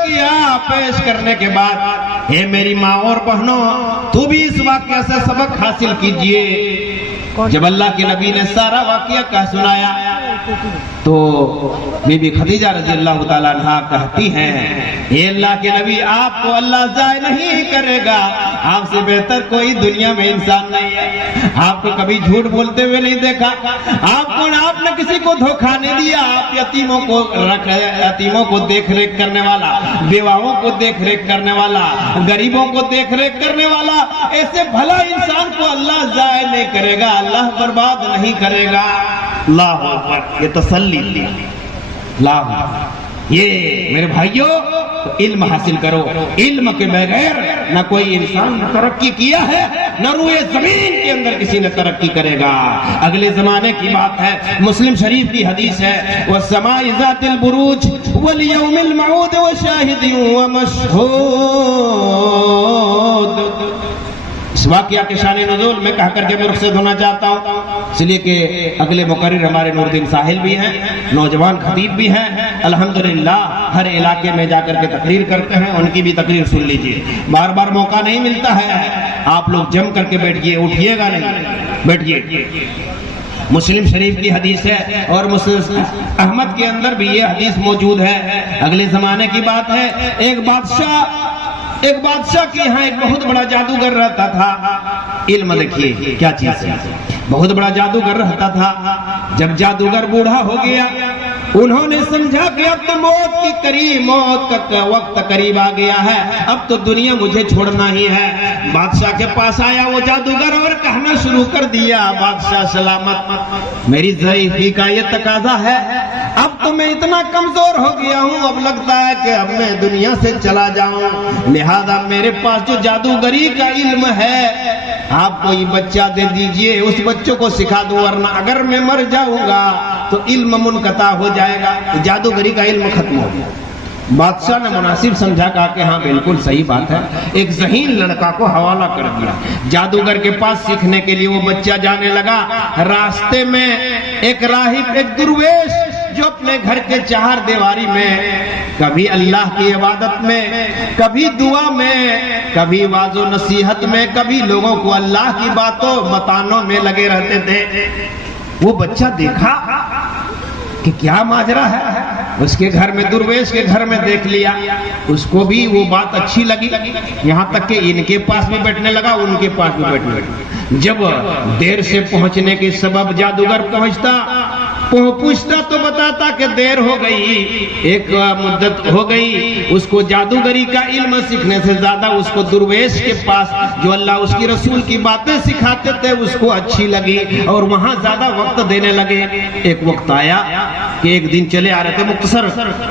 کیا، پیش کرنے کے بعد، اے میری ماں اور بہنوں، تو بھی اس واقعہ سے سبق حاصل کیجئے۔ جب اللہ کے نبی نے سارا واقعہ کہہ سنایا تو بی بی خدیجہ رضی اللہ تعالیٰ عنہا کہتی ہیں، اے اللہ کے نبی، آپ کو اللہ ضائع نہیں کرے گا، آپ سے بہتر کوئی دنیا میں انسان نہیں ہے، آپ کو کبھی جھوٹ بولتے ہوئے نہیں دیکھا، آپ نے کسی کو دھوکہ نہیں دیا، آپ یتیموں کو دیکھ ریکھ کرنے والا، بیواؤں کو دیکھ ریکھ کرنے والا، غریبوں کو دیکھ ریکھ کرنے والا، ایسے بھلا انسان کو اللہ ضائع نہیں کرے گا، اللہ برباد نہیں کرے گا۔ اللہ اکبر، یہ تسلی لی، یہ میرے بھائیوں، علم حاصل کرو، علم کے بغیر نہ کوئی انسان ترقی کیا ہے، نہ روئے زمین کے اندر کسی نے ترقی کرے گا۔ اگلے زمانے کی بات ہے، مسلم شریف کی حدیث ہے، وَالسَّمَاءِ ذَاتِ الْبُرُوجِ وَالْيَوْمِ الْمَوْعُودِ وَشَاهِدٍ وَمَشْهُودٍ۔ اس واقعہ کے شان نزول میں کہہ کر کے میں رخصت ہونا چاہتا ہوں، اس لیے کہ اگلے مقرر ہمارے نور الدین ساحل بھی ہیں، نوجوان خطیب بھی ہیں، الحمدللہ ہر علاقے میں جا کر کے تقریر کرتے ہیں، ان کی بھی تقریر سن لیجئے، بار بار موقع نہیں ملتا ہے، آپ لوگ جم کر کے بیٹھئے، اٹھئے گا نہیں، بیٹھئے۔ مسلم شریف کی حدیث ہے اور مسلم احمد کے اندر بھی یہ حدیث موجود ہے۔ اگلے زمانے کی بات ہے، ایک بادشاہ کے یہاں ایک بہت بڑا جادوگر رہتا تھا۔ علم دیکھیے کیا چیز ہے، بہت بڑا جادوگر رہتا تھا۔ جب جادوگر بوڑھا ہو گیا، انہوں نے سمجھا کہ اب تو موت کا وقت قریب آ گیا ہے، اب تو دنیا مجھے چھوڑنا ہی ہے۔ بادشاہ کے پاس آیا وہ جادوگر اور کہنا شروع کر دیا، بادشاہ سلامت، میری ضعیفی کا یہ تقاضا ہے، اب تو میں اتنا کمزور ہو گیا ہوں، اب لگتا ہے کہ اب میں دنیا سے چلا جاؤں، لہذا میرے پاس جو جادوگری کا علم ہے آپ کو یہ بچہ دے دیجئے، اس بچوں کو سکھا دوں، ورنہ اگر میں مر جاؤں گا تو علم منقطع ہو جائے گا، جادوگری کا علم ختم ہو گیا۔ بادشاہ نے مناسب سمجھا، کہا کہ ہاں بالکل صحیح بات ہے، ایک ذہین لڑکا کو حوالہ کر دیا۔ جادوگر کے پاس سیکھنے کے لیے وہ بچہ جانے لگا۔ راستے میں ایک راہب، ایک درویش جو اپنے گھر کے چہار دیواری میں کبھی اللہ کی عبادت میں، کبھی دعا میں، کبھی واعظ و نصیحت میں، کبھی لوگوں کو اللہ کی باتوں بتانے میں لگے رہتے تھے، وہ بچہ دیکھا کہ کیا ماجرا ہے، اس کے گھر میں، درویش کے گھر میں دیکھ لیا، اس کو بھی وہ بات اچھی لگی، یہاں تک کہ ان کے پاس بھی بیٹھنے لگا، ان کے پاس بھی بیٹھنے لگا۔ جب دیر سے پہنچنے کے سبب جادوگر پوچھتا تو بتاتا کہ دیر ہو گئی، ایک مدت ہو گئی، اس کو جادوگری کا علم سیکھنے سے زیادہ اس کو درویش کے پاس جو اللہ اس کی رسول کی باتیں سکھاتے تھے اس کو اچھی لگی اور وہاں زیادہ وقت دینے لگے۔ ایک وقت آیا کہ ایک دن چلے آ رہے تھے، مختصر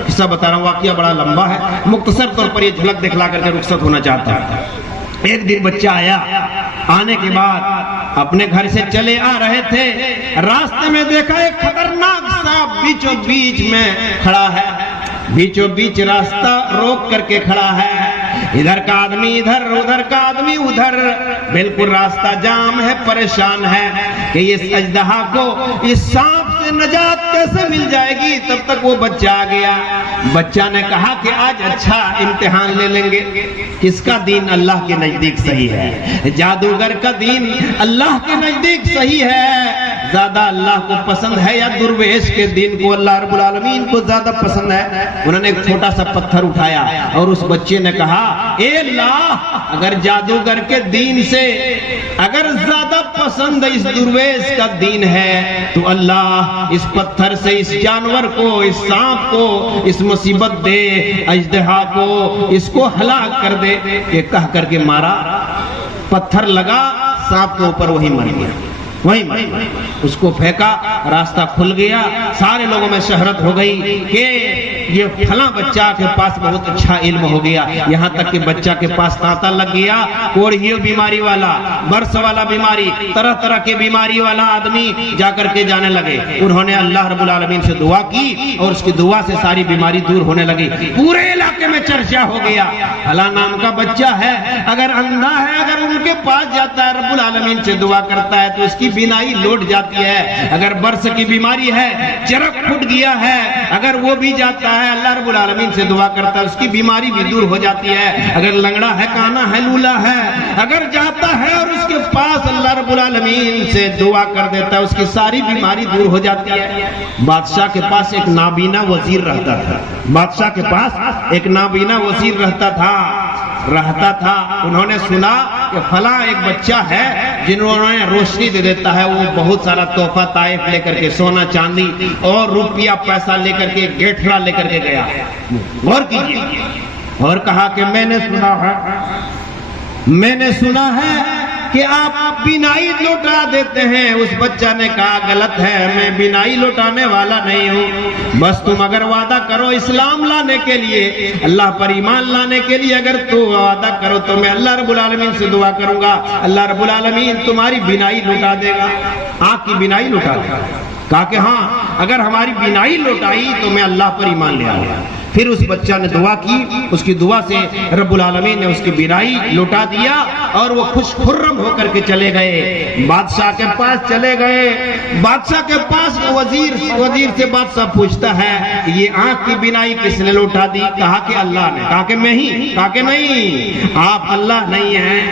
قصہ بتا رہا ہوں، واقعہ بڑا لمبا ہے، مختصر طور پر یہ جھلک دکھلا کر کے رخصت ہونا چاہتا ہے۔ ایک دن بچہ آیا، آنے کے بعد اپنے گھر سے چلے آ رہے تھے، راستے میں دیکھا ایک خطرناک سانپ بیچوں بیچ میں کھڑا ہے، بیچوں بیچ راستہ روک کر کے کھڑا ہے، ادھر کا آدمی ادھر، ادھر کا آدمی ادھر، بالکل راستہ جام ہے، پریشان ہے کہ اس اژدہا کو، اس سانپ سے نجات کیسے مل جائے گی۔ تب تک وہ بچہ آ گیا۔ بچہ نے کہا کہ آج اچھا امتحان لے لیں گے، کس کا دین اللہ کے نزدیک صحیح ہے، جادوگر کا دین اللہ کے نزدیک صحیح ہے زیادہ اللہ کو پسند ہے یا درویش کے دین کو اللہ رب العالمین کو زیادہ پسند ہے؟ انہوں نے ایک چھوٹا سا پتھر اٹھایا اور اس بچے نے کہا اے اللہ اگر جادوگر کے دین سے اگر زیادہ پسند اس درویش کا دین ہے تو اللہ اس پتھر سے اس جانور کو، اس سانپ کو، اس مصیبت دے اژدہا کو، اس کو ہلاک کر دے۔ یہ کہہ کر کے مارا، پتھر لگا سانپ کے اوپر، وہی مر گیا، وہی مر گیا۔ اس کو پھینکا، راستہ کھل گیا، سارے لوگوں میں شہرت ہو گئی کہ یہ فلاں بچہ کے پاس بہت اچھا علم ہو گیا، یہاں تک کہ بچہ کے پاس تانتا لگ گیا، کوڑھیوں بیماری والا، برس والا بیماری، طرح طرح کے بیماری والا آدمی جا کر کے جانے لگے۔ انہوں نے اللہ رب العالمین سے دعا کی اور اس کی دعا سے ساری بیماری دور ہونے لگی۔ پورے علاقے میں چرچا ہو گیا، فلاں نام کا بچہ ہے، اگر اندھا ہے، اگر ان کے پاس جاتا ہے رب العالمین سے دعا کرتا ہے تو اس کی بینائی لوٹ جاتی ہے، اگر برس کی بیماری ہے، چرک پھٹ گیا ہے، اگر وہ بھی جاتا ہے اللہ رب العالمین سے دعا کرتا ہے اس کی بیماری بھی دور ہو جاتی ہے، اگر لنگڑا ہے، کانا ہے، لولا ہے، اگر جاتا ہے اور اس کے پاس اللہ رب العالمین سے دعا کر دیتا ہے اس کی ساری بیماری دور ہو جاتی ہے۔ بادشاہ کے پاس ایک نابینا وزیر رہتا تھا، بادشاہ کے پاس ایک نابینا وزیر رہتا تھا۔ انہوں نے سنا کہ فلاں ایک بچہ ہے جنہوں نے روشنی دے دیتا ہے، وہ بہت سارا تحفہ طائف لے کر کے، سونا چاندی اور روپیہ پیسہ لے کر کے، گیٹھڑا لے کر کے گیا۔ غور کیجیے، اور کہا کہ میں نے سنا ہے کہ آپ بینائی لوٹا دیتے ہیں۔ اس بچہ نے کہا غلط ہے، میں بینائی لوٹانے والا نہیں ہوں، بس تم اگر وعدہ کرو اسلام لانے کے لیے، اللہ پر ایمان لانے کے لیے اگر تو وعدہ کرو تو میں اللہ رب العالمین سے دعا کروں گا، اللہ رب العالمین تمہاری بینائی لوٹا دے گا، آنکھ کی بینائی لوٹا دے گا۔ کہا کہ ہاں اگر ہماری بینائی لوٹائی تو میں اللہ پر ایمان لے آؤں گا۔ پھر اس بچہ نے دعا کی، اس کی دعا سے رب العالمین نے اس کی بینائی لوٹا دیا اور وہ خوش خرم ہو کر کے چلے گئے، بادشاہ کے پاس چلے گئے۔ بادشاہ کے پاس وزیر سے بادشاہ پوچھتا ہے یہ آنکھ کی بینائی کس نے لوٹا دی؟ کہا کہ اللہ نے۔ کہا کہ میں ہی؟ کہا کہ نہیں، آپ اللہ نہیں ہیں،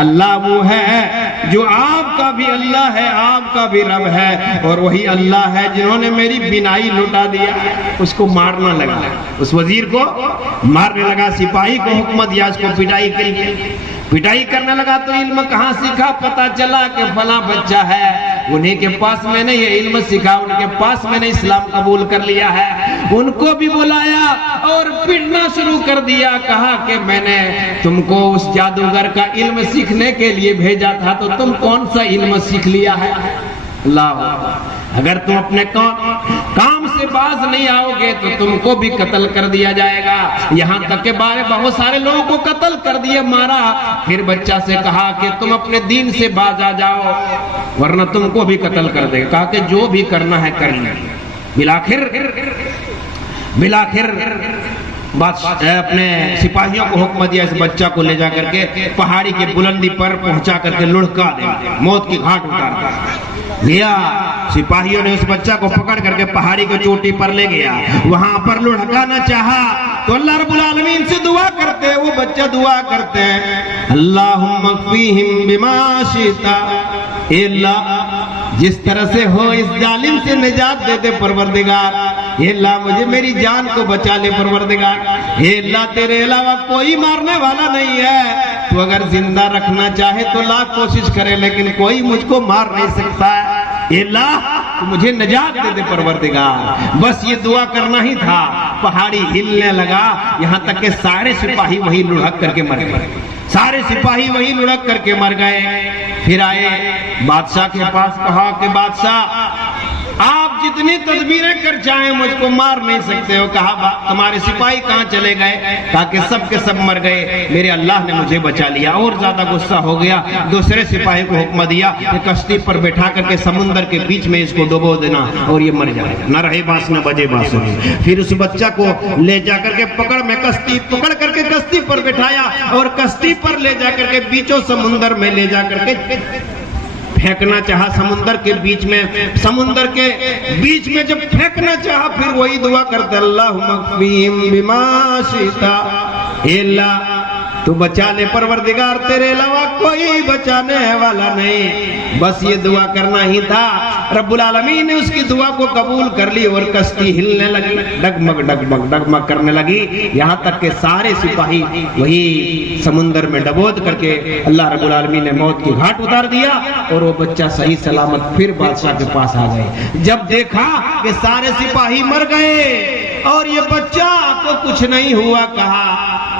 اللہ وہ ہے جو آپ کا بھی اللہ ہے، آپ کا بھی رب ہے، اور وہی اللہ ہے جنہوں نے میری بینائی لوٹا دیا۔ اس کو مارنا لگا، اس وزیر کو مارنے لگا، سپاہی کو حکم دیا اس کو پٹائی کرنے لگا۔ تو علم کہاں سیکھا؟ پتا چلا کہ فلاں بچہ ہے، انہی کے پاس میں نے یہ علم سیکھا، ان کے پاس میں نے اسلام قبول کر لیا ہے۔ ان کو بھی بلایا اور پیٹنا شروع کر دیا، کہا کہ میں نے تم کو اس جادوگر کا علم سیکھنے کے لیے بھیجا تھا تو تم کون سا علم سیکھ لیا ہے؟ اللہ، اگر تم اپنے کام سے باز نہیں آؤ گے تو تم کو بھی قتل کر دیا جائے گا۔ یہاں تک کہ بہت سارے لوگوں کو قتل کر دیا، مارا۔ پھر بچہ سے کہا کہ تم اپنے دین سے باز آ جاؤ ورنہ تم کو بھی قتل کر دے گا۔ کہا کہ جو بھی کرنا ہے کر لیں۔ بلاخر اپنے سپاہیوں کو حکم دیا اس بچہ کو لے جا کر کے پہاڑی کے بلندی پر پہنچا کر کے لڑکا دے، موت کی گھاٹ اتار دیا۔ سپاہیوں نے اس بچہ کو پکڑ کر کے پہاڑی کو چوٹی پر لے گیا، وہاں پر لڑکانا چاہا تو اللہ رب العالمین سے دعا کرتے، وہ بچہ دعا کرتے ہیں اللہم اکفیہم بما شئت، اے اللہ جس طرح سے ہو اس ظالم سے نجات دے دے پروردگار، اے اللہ مجھے میری جان کو بچا لے پروردگار، اے اللہ تیرے علاوہ کوئی مارنے والا نہیں ہے، تو اگر زندہ رکھنا چاہے تو لاکھ کوشش کرے لیکن کوئی مجھ کو مار نہیں سکتا ہے، اے اللہ تو مجھے نجات دے دے پروردگار۔ بس یہ دعا کرنا ہی تھا۔ پہاڑی ہلنے لگا، یہاں تک کہ سارے سپاہی وہی لڑک کر کے مر گئے، سارے سپاہی وہی لڑک کر کے مر گئے۔ پھر آئے بادشاہ کے پاس، کہا کہ بادشاہ آپ جتنی تدبیریں کر چاہیں مجھ کو مار نہیں سکتے ہو۔ کہا تمہارے سپاہی کہاں چلے گئے؟ کہا کہ سب کے سب مر گئے، میرے اللہ نے مجھے بچا لیا۔ اور زیادہ غصہ ہو گیا، دوسرے سپاہی کو حکم دیا کہ کشتی پر بٹھا کر کے سمندر کے بیچ میں اس کو ڈبو دینا اور یہ مر جائے گا، نہ رہے باس نہ بجے باس۔ پھر اس بچہ کو لے جا کر کے پکڑ کر کے کشتی پر بٹھایا اور کشتی پر لے جا کر کے بیچوں سمندر میں لے جا کر کے پھینکنا چاہا، سمندر کے بیچ میں جب پھینکنا چاہا پھر وہی دعا کرتا اللہم اکفیہم بما شئت، اے اللہ تو بچا لے پروردگار، تیرے علاوہ کوئی بچانے والا نہیں. بس یہ دعا کرنا ہی تھا. رب العالمین نے اس کی دعا کو قبول کر لی اور کشتی ہلنے لگی، ڈگمگ ڈگمگ ڈگمگ کرنے لگی، یہاں تک کہ سارے سپاہی وہی سمندر میں ڈبوت کر کے اللہ رب العالمین نے موت کی گھاٹ اتار دیا اور وہ بچہ صحیح سلامت پھر بادشاہ کے پاس آ گئے. جب دیکھا کہ سارے سپاہی مر گئے اور یہ بچہ کو کچھ نہیں ہوا کہا،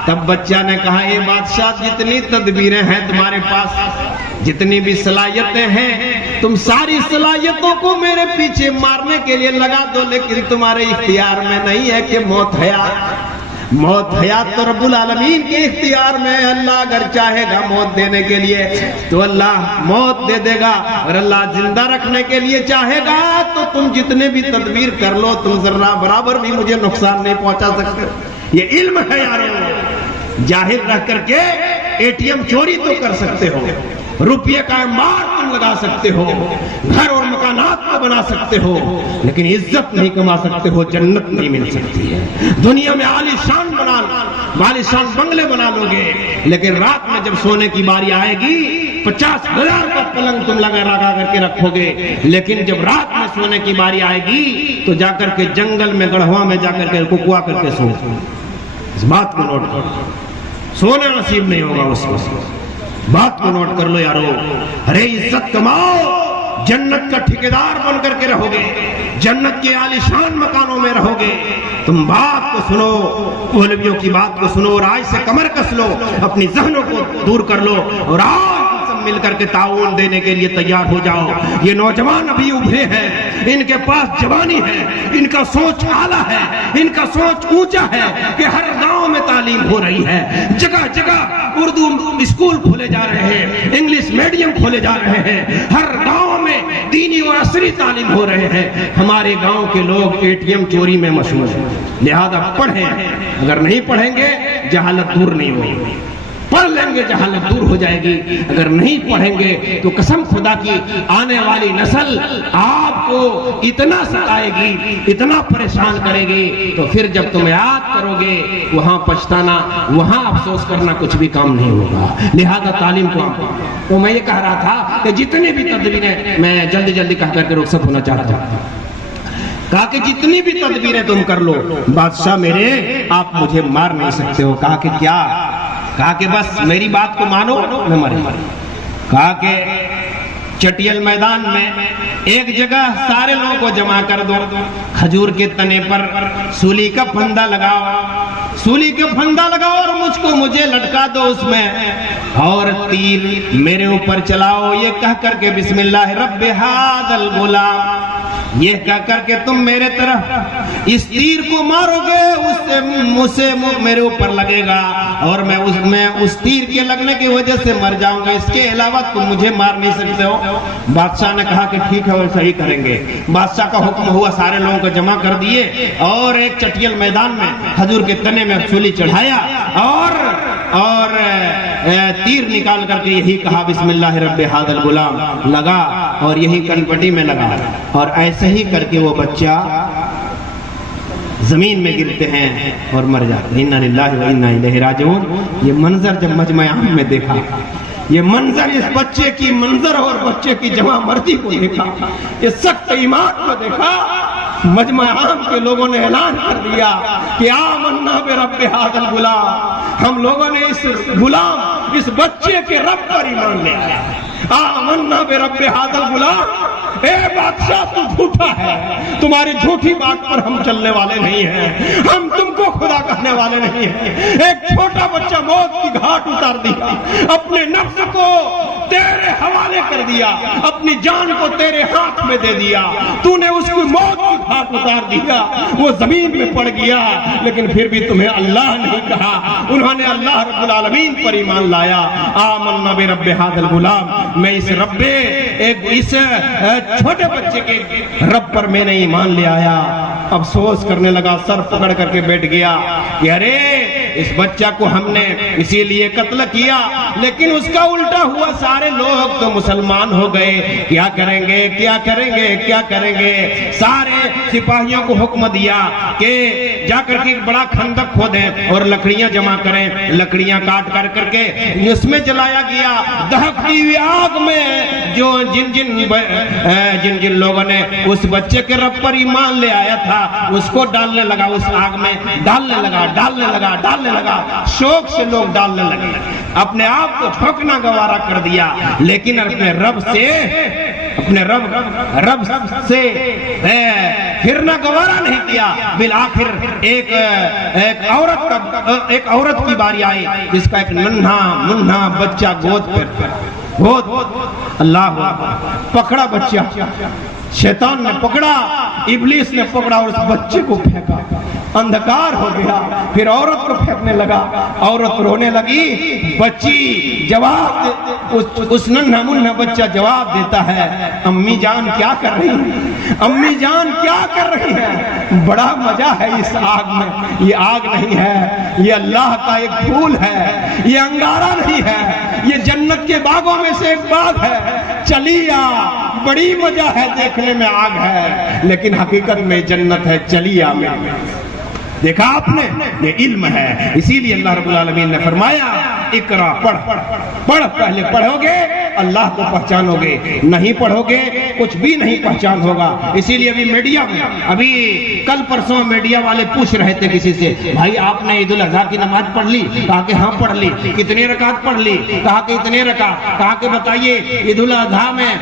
تب بچہ نے کہا اے بادشاہ، جتنی تدبیریں ہیں تمہارے پاس، جتنی بھی صلاحیتیں ہیں، تم ساری صلاحیتوں کو میرے پیچھے مارنے کے لیے لگا دو، لیکن تمہارے اختیار میں نہیں ہے کہ موت حیات. موت حیات تو رب العالمین کے اختیار میں. اللہ اگر چاہے گا موت دینے کے لیے تو اللہ موت دے دے گا، اور اللہ زندہ رکھنے کے لیے چاہے گا تو تم جتنے بھی تدبیر کر لو، تم ذرہ برابر بھی مجھے نقصان نہیں پہنچا سکتے. یہ علم ہے یارو. جاہل رہ کر کے اے ٹی ایم چوری تو کر سکتے ہو، روپیے کا انبار تم لگا سکتے ہو، گھر اور مکانات کو بنا سکتے ہو، لیکن عزت نہیں کما سکتے ہو، جنت نہیں مل سکتی ہے. دنیا میں عالی شان بنگلے بنا لو گے، لیکن رات میں جب سونے کی باری آئے گی 50,000 کا پلنگ تم لگا کر کے رکھو گے، لیکن جب رات میں سونے کی باری آئے گی تو جا کر کے جنگل میں گڑھوا میں جا کر کے ککوا کر کے سو. اس بات کو نوٹ کرو، سونا نصیب نہیں ہوگا اس کو. بات کو نوٹ کر لو یارو. ارے عزت کماؤ، جنت کا ٹھیکیدار بن کر کے رہو گے، جنت کے عالیشان مکانوں میں رہو گے. تم بات کو سنو، مولویوں کی بات کو سنو، اور آج سے کمر کس لو، اپنی ذہنوں کو دور کر لو، اور آج مل کر کے تعاون دینے کے لیے تیار ہو جاؤ. یہ نوجوان ابھی ابھرے ہیں، ان کے پاس جوانی ہے، ان کا سوچ اعلیٰ ہے، ان کا سوچ اونچا ہے کہ ہر گاؤں میں تعلیم ہو رہی ہے، جگہ جگہ اردو اسکول کھولے جا رہے ہیں، انگلش میڈیم کھولے جا رہے ہیں، ہر گاؤں میں دینی اور عصری تعلیم ہو رہے ہیں. ہمارے گاؤں کے لوگ اے ٹی ایم چوری میں مشہور ہیں. لہذا پڑھیں، اگر نہیں پڑھیں گے جہالت دور نہیں ہوگی. پڑھ لیں گے جہالت دور ہو جائے گی، اگر نہیں پڑھیں گے تو قسم خدا کی آنے والی نسل آپ کو اتنا ستائے گی، اتنا پریشان کرے گی، تو پھر جب تم یاد کرو گے وہاں پچھتانا، وہاں افسوس کرنا کچھ بھی کام نہیں ہوگا. لہذا تعلیم کو. تو میں یہ کہہ رہا تھا کہ جتنی بھی تدبیریں، میں جلدی جلدی کہہ کر کے رخصت ہونا چاہتا ہوں. کہا کہ جتنی بھی تدبیریں تم کر لو، بادشاہ میرے آپ مجھے مار نہیں سکتے ہو. کہا کہ کیا؟ کہا کہ بس میری بات کو مانو نہ مرے. کہا کہ چٹیل میدان میں ایک جگہ سارے لوگوں کو جمع کر دو، کھجور کے تنے پر سولی کا پھندا لگاؤ، سولی کا پھندا لگاؤ اور مجھے لٹکا دو اس میں، اور تیر میرے اوپر چلاؤ. یہ کہہ کر کے بسم اللہ رب ھذا الغلام، یہ کہہ کر کے تم میرے طرف اس تیر کو مارو گے، اس سے میرے اوپر لگے گا اور میں اس تیر کے لگنے کی وجہ سے مر جاؤں گا. اس کے علاوہ تم مجھے مار نہیں سکتے ہو. بادشاہ نے کہا کہ ٹھیک ہے ویسا ہی کریں گے. بادشاہ کا حکم ہوا، سارے لوگوں کو جمع کر دیے اور ایک چٹیل میدان میں کھجور کے تنے میں سولی چڑھایا اور تیر نکال کر کے یہی کہا بسم اللہ رب ھذا الغلام، لگا اور یہی کنپٹی میں لگا، اور ایسے ہی کر کے وہ بچہ زمین میں گرتے ہیں اور مر جاتے ہیں. انا للہ و انا الیہ راجعون. یہ منظر جب مجمع عام میں دیکھا، یہ منظر اس بچے کی منظر اور بچے کی جمع مرضی کو دیکھا، یہ سخت ایمان کو دیکھا، مجمع عام کے لوگوں نے اعلان کر دیا کہ آمنا برب ھذا الغلام، ہم لوگوں نے اس غلام، اس بچے کے رب پر ایمان لے آیا. آمنا برب ھذا الغلام. اے بادشاہ تو جھوٹا ہے، تمہاری جھوٹی بات پر ہم چلنے والے نہیں ہیں، ہم تم کو خدا کہنے والے نہیں ہیں. ایک چھوٹا بچہ موت کی گھاٹ اتار دیا، اپنے نفس کو تیرے حوالے کر دیا، اپنی جان کو تیرے ہاتھ میں دے دیا، تو نے اس کو موت کی گھاٹ اتار دیا، وہ زمین میں پڑ گیا، لیکن پھر بھی تمہیں اللہ نہیں کہا. انہوں نے اللہ رب العالمین پر ایمان لایا. آمنا برب ھذا الغلام، میں اس رب، اس چھوٹے بچے کے رب پر میں نے ایمان لے آیا. افسوس کرنے لگا، سر پکڑ کر کے بیٹھ گیا کہ ارے اس بچہ کو ہم نے اسی لیے قتل کیا، لیکن اس کا الٹا ہوا، سارے لوگ تو مسلمان ہو گئے، کیا کریں گے کیا کریں گے کیا کریں گے؟ سارے سپاہیوں کو حکم دیا کہ جا کر کے ایک بڑا خندق کھودیں اور لکڑیاں جمع کریں، لکڑیاں کاٹ کر کے اس میں جلایا گیا۔ دہکتی ہوئی آگ میں جو جن جن لوگوں نے اس بچے کے رب پر ایمان لے آیا تھا اس کو ڈالنے لگا، اس آگ میں ڈالنے لگا، شوق سے لوگ ڈالنے لگے، اپنے آپ کو جھونکنا گوارا کر دیا، لیکن اپنے رب سے پھرنا گوارا نہیں کیا۔ بالآخر ایک عورت کی باری آئی جس کا ایک ننھا بچہ گود اللہ پکڑا، بچہ شیطان نے پکڑا، ابلیس نے پکڑا اور اس بچے کو پھینکا، اندھکار ہو گیا۔ پھر عورت کو پھینکنے لگا، عورت رونے لگی، بچی اس ننھا بچہ جواب دیتا ہے، امی جان کیا کر رہی ہیں؟ امی جان کیا کر رہی ہیں؟ بڑا مزہ ہے اس آگ میں، یہ آگ نہیں ہے، یہ اللہ کا ایک پھول ہے، یہ انگارہ نہیں ہے، یہ جنت کے باغوں میں سے ایک باغ ہے، چلیا بڑی مزہ ہے، دیکھنے میں آگ ہے لیکن حقیقت میں جنت ہے، چلیا میں۔ دیکھا آپ نے، یہ علم ہے، اسی لیے اللہ رب العالمین نے فرمایا اقرا، پڑھ، پہلے پڑھو گے اللہ کو پہچانو گے، نہیں پڑھو گے کچھ بھی نہیں پہچان ہوگا۔ اسی لیے ابھی میڈیا میں کل پرسوں میڈیا والے پوچھ رہے تھے کسی سے، بھائی آپ نے عید الاضحیٰ کی نماز پڑھ لی؟ کہا کہ ہاں پڑھ لی۔ کتنی رکعت پڑھ لی؟ کہا کہ اتنے رکعت۔ کہا کہ بتائیے عید الاضحیٰ میں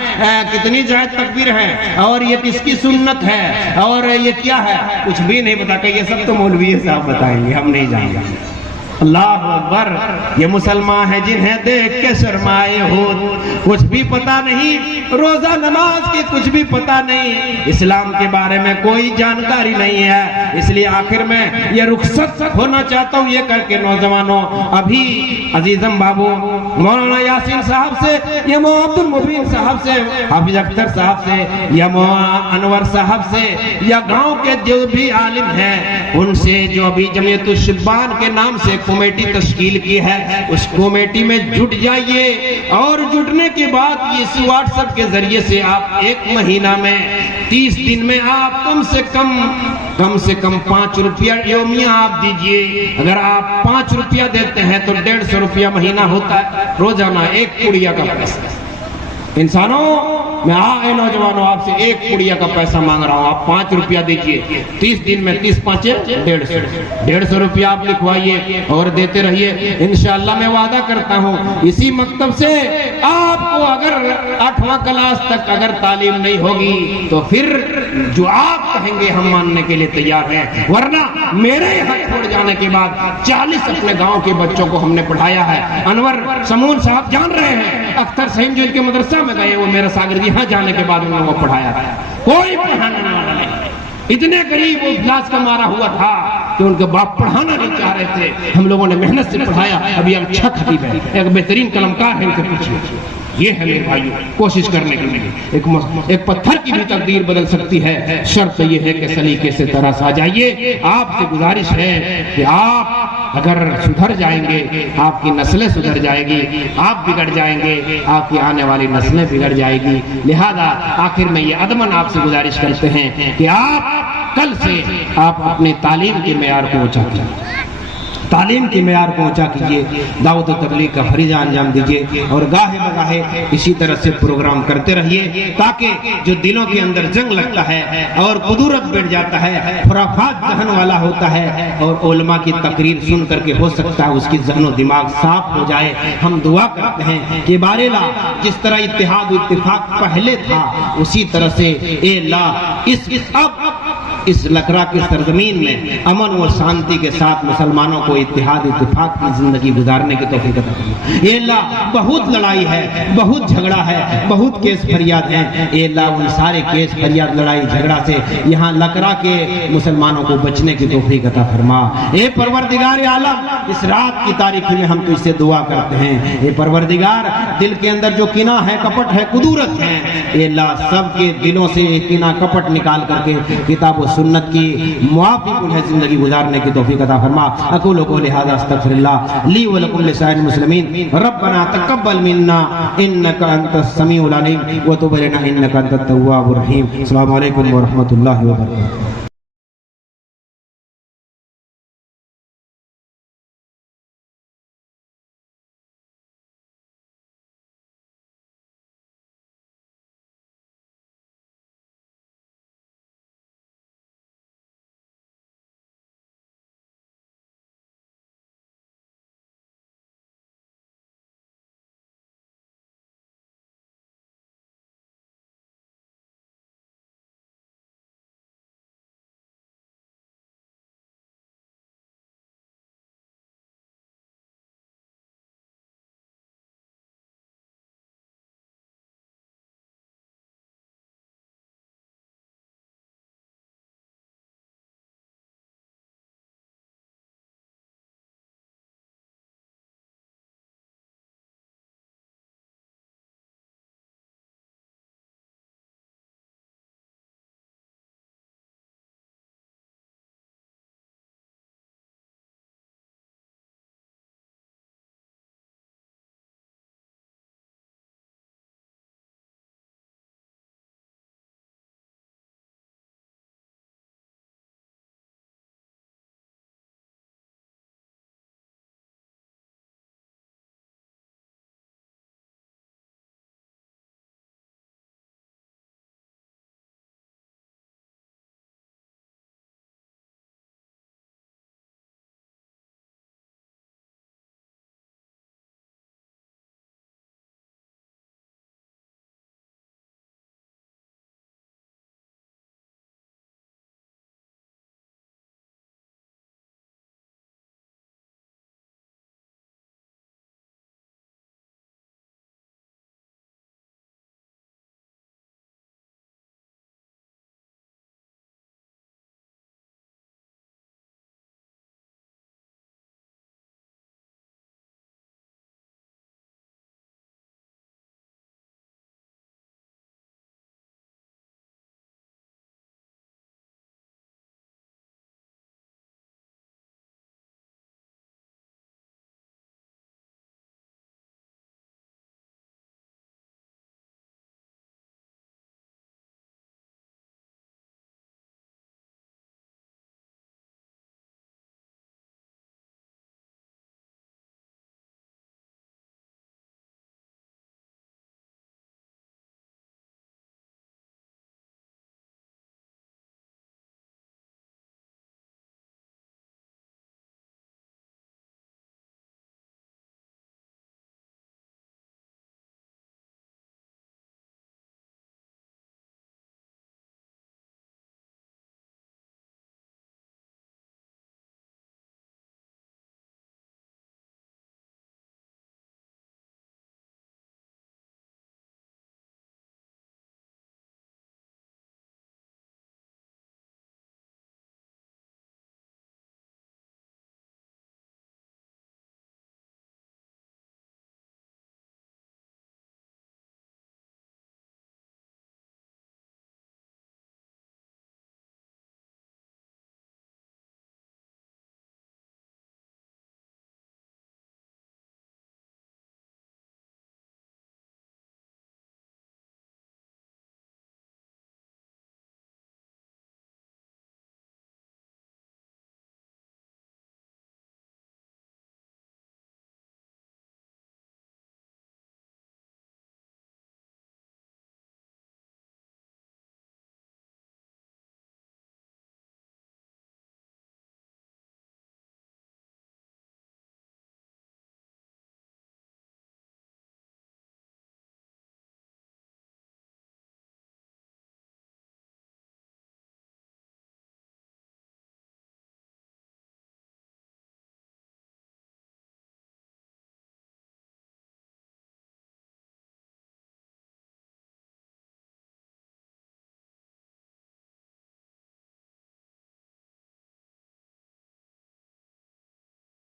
کتنی زائد تکبیر ہے اور یہ کس کی سنت ہے اور یہ کیا ہے؟ کچھ بھی نہیں بتا کہ یہ سب تو مولوی صاحب بتائیں گے، ہم نہیں جائیں گے۔ اللہ اکبر، یہ مسلمان ہیں جنہیں دیکھ کے شرمائے ہو، کچھ بھی پتا نہیں، روزہ نماز کی کچھ بھی پتا نہیں، اسلام کے بارے میں کوئی جانکاری نہیں ہے۔ اس لیے آخر میں یہ رخصت ہونا چاہتا ہوں یہ کر کے نوجوانوں، ابھی عزیزم بابو مولانا یاسین صاحب سے یا مولانا عبد المبین صاحب سے، حافظ اختر صاحب سے یا مولانا انور صاحب سے یا گاؤں کے جو بھی عالم ہیں ان سے، جو ابھی جمعیت الشبان کے نام سے کمیٹی تشکیل کی ہے، اس کمیٹی میں جٹ جائیے اور جٹنے کے بعد اس واٹس ایپ کے ذریعے سے آپ ایک مہینہ میں 30 دن میں آپ کم سے کم 5 روپیہ یومیہ آپ دیجئے۔ اگر آپ 5 روپیہ دیتے ہیں تو 150 روپیہ مہینہ ہوتا ہے، روزانہ ایک پڑیا کا پیسہ۔ انسانوں، میں نوجوانوں آپ سے ایک پڑیا کا پیسہ مانگ رہا ہوں، آپ 5 روپیہ دیجئے، 30 دن میں 30 5 150 روپیہ آپ لکھوائیے اور دیتے رہیے۔ انشاءاللہ میں وعدہ کرتا ہوں اسی مکتب سے آپ کو اگر 8واں کلاس تک اگر تعلیم نہیں ہوگی تو پھر جو آپ کہیں گے ہم ماننے کے لیے تیار ہیں، ورنہ میرے یہاں چھوڑ جانے کے بعد 40 اپنے گاؤں کے بچوں کو ہم نے پڑھایا ہے۔ انور سمون صاحب جان رہے ہیں، اختر سہیم جو ان کے مدرسہ میں گئے وہ میرا شاگرد یہاں جانے کے بعد انہوں نے وہ پڑھایا ہے، کوئی پڑھانے والا نہیں۔ اتنے قریب وہ افلاس کا مارا ہوا تھا کہ ان کے باپ پڑھانا نہیں چاہ رہے تھے، ہم لوگوں نے محنت سے پڑھایا۔ ابھی ہم 6 خطیب ہیں، ایک بہترین قلمکار ہے، ان سے پوچھیے۔ یہ ہے میرے بھائیو کوشش کرنے کے لیے، ایک پتھر کی بھی تقدیر بدل سکتی ہے، شرط یہ ہے کہ سلیقے سے طرح آ جائیے۔ آپ سے گزارش ہے کہ آپ اگر سدھر جائیں گے آپ کی نسلیں سدھر جائے گی، آپ بگڑ جائیں گے آپ کی آنے والی نسلیں بگڑ جائے گی۔ لہذا آخر میں یہ عدمن آپ سے گزارش کرتے ہیں کہ آپ کل سے آپ اپنی تعلیم کے معیار کو اونچا کیجیے، تعلیم کی معیار کو اونچا کیجیے، دعوت و تبلیغ کا فریضہ انجام دیجیے اور گاہے بگاہے اسی طرح سے پروگرام کرتے رہیے تاکہ جو دلوں کے اندر جنگ لگتا ہے اور قدورت بیٹھ جاتا ہے، خرافات ذہن والا ہوتا ہے اور علماء کی تقریر سن کر کے ہو سکتا ہے اس کی ذہن و دماغ صاف ہو جائے۔ ہم دعا کرتے ہیں کہ بارلا جس طرح اتحاد و اتفاق پہلے تھا اسی طرح سے اے اللہ اس لکرا کی سرزمین میں امن و شانتی کے ساتھ مسلمانوں کو اتحاد اتفاق کی زندگی گزارنے کی توفیق عطا فرما۔ اے اللہ بہت لڑائی ہے، بہت جھگڑا ہے، بہت کیس فریاد ہیں، اے اللہ ان سارے کیس فریاد لڑائی جھگڑا سے یہاں لکرا کے مسلمانوں کو بچنے کی توفیق عطا فرما۔ اے پروردگار عالم اس رات کی تاریخی میں ہم تو اس سے دعا کرتے ہیں، اے پروردگار دل کے اندر جو کینہ ہے، کپٹ ہے، قدورت ہے، اے اللہ سب کے دلوں سے کینہ کپٹ نکال کر کے کتاب و سنت کی موافق انہیں زندگی گزارنے کی توفیق عطا فرما. اقول قولی ھذا استغفر اللہ لی ولکم لسائر المسلمین. ربنا تقبل منا انک انت السمیع العلیم وتب علینا انک انت التواب الرحیم. السلام علیکم ورحمۃ اللہ وبرکاتہ.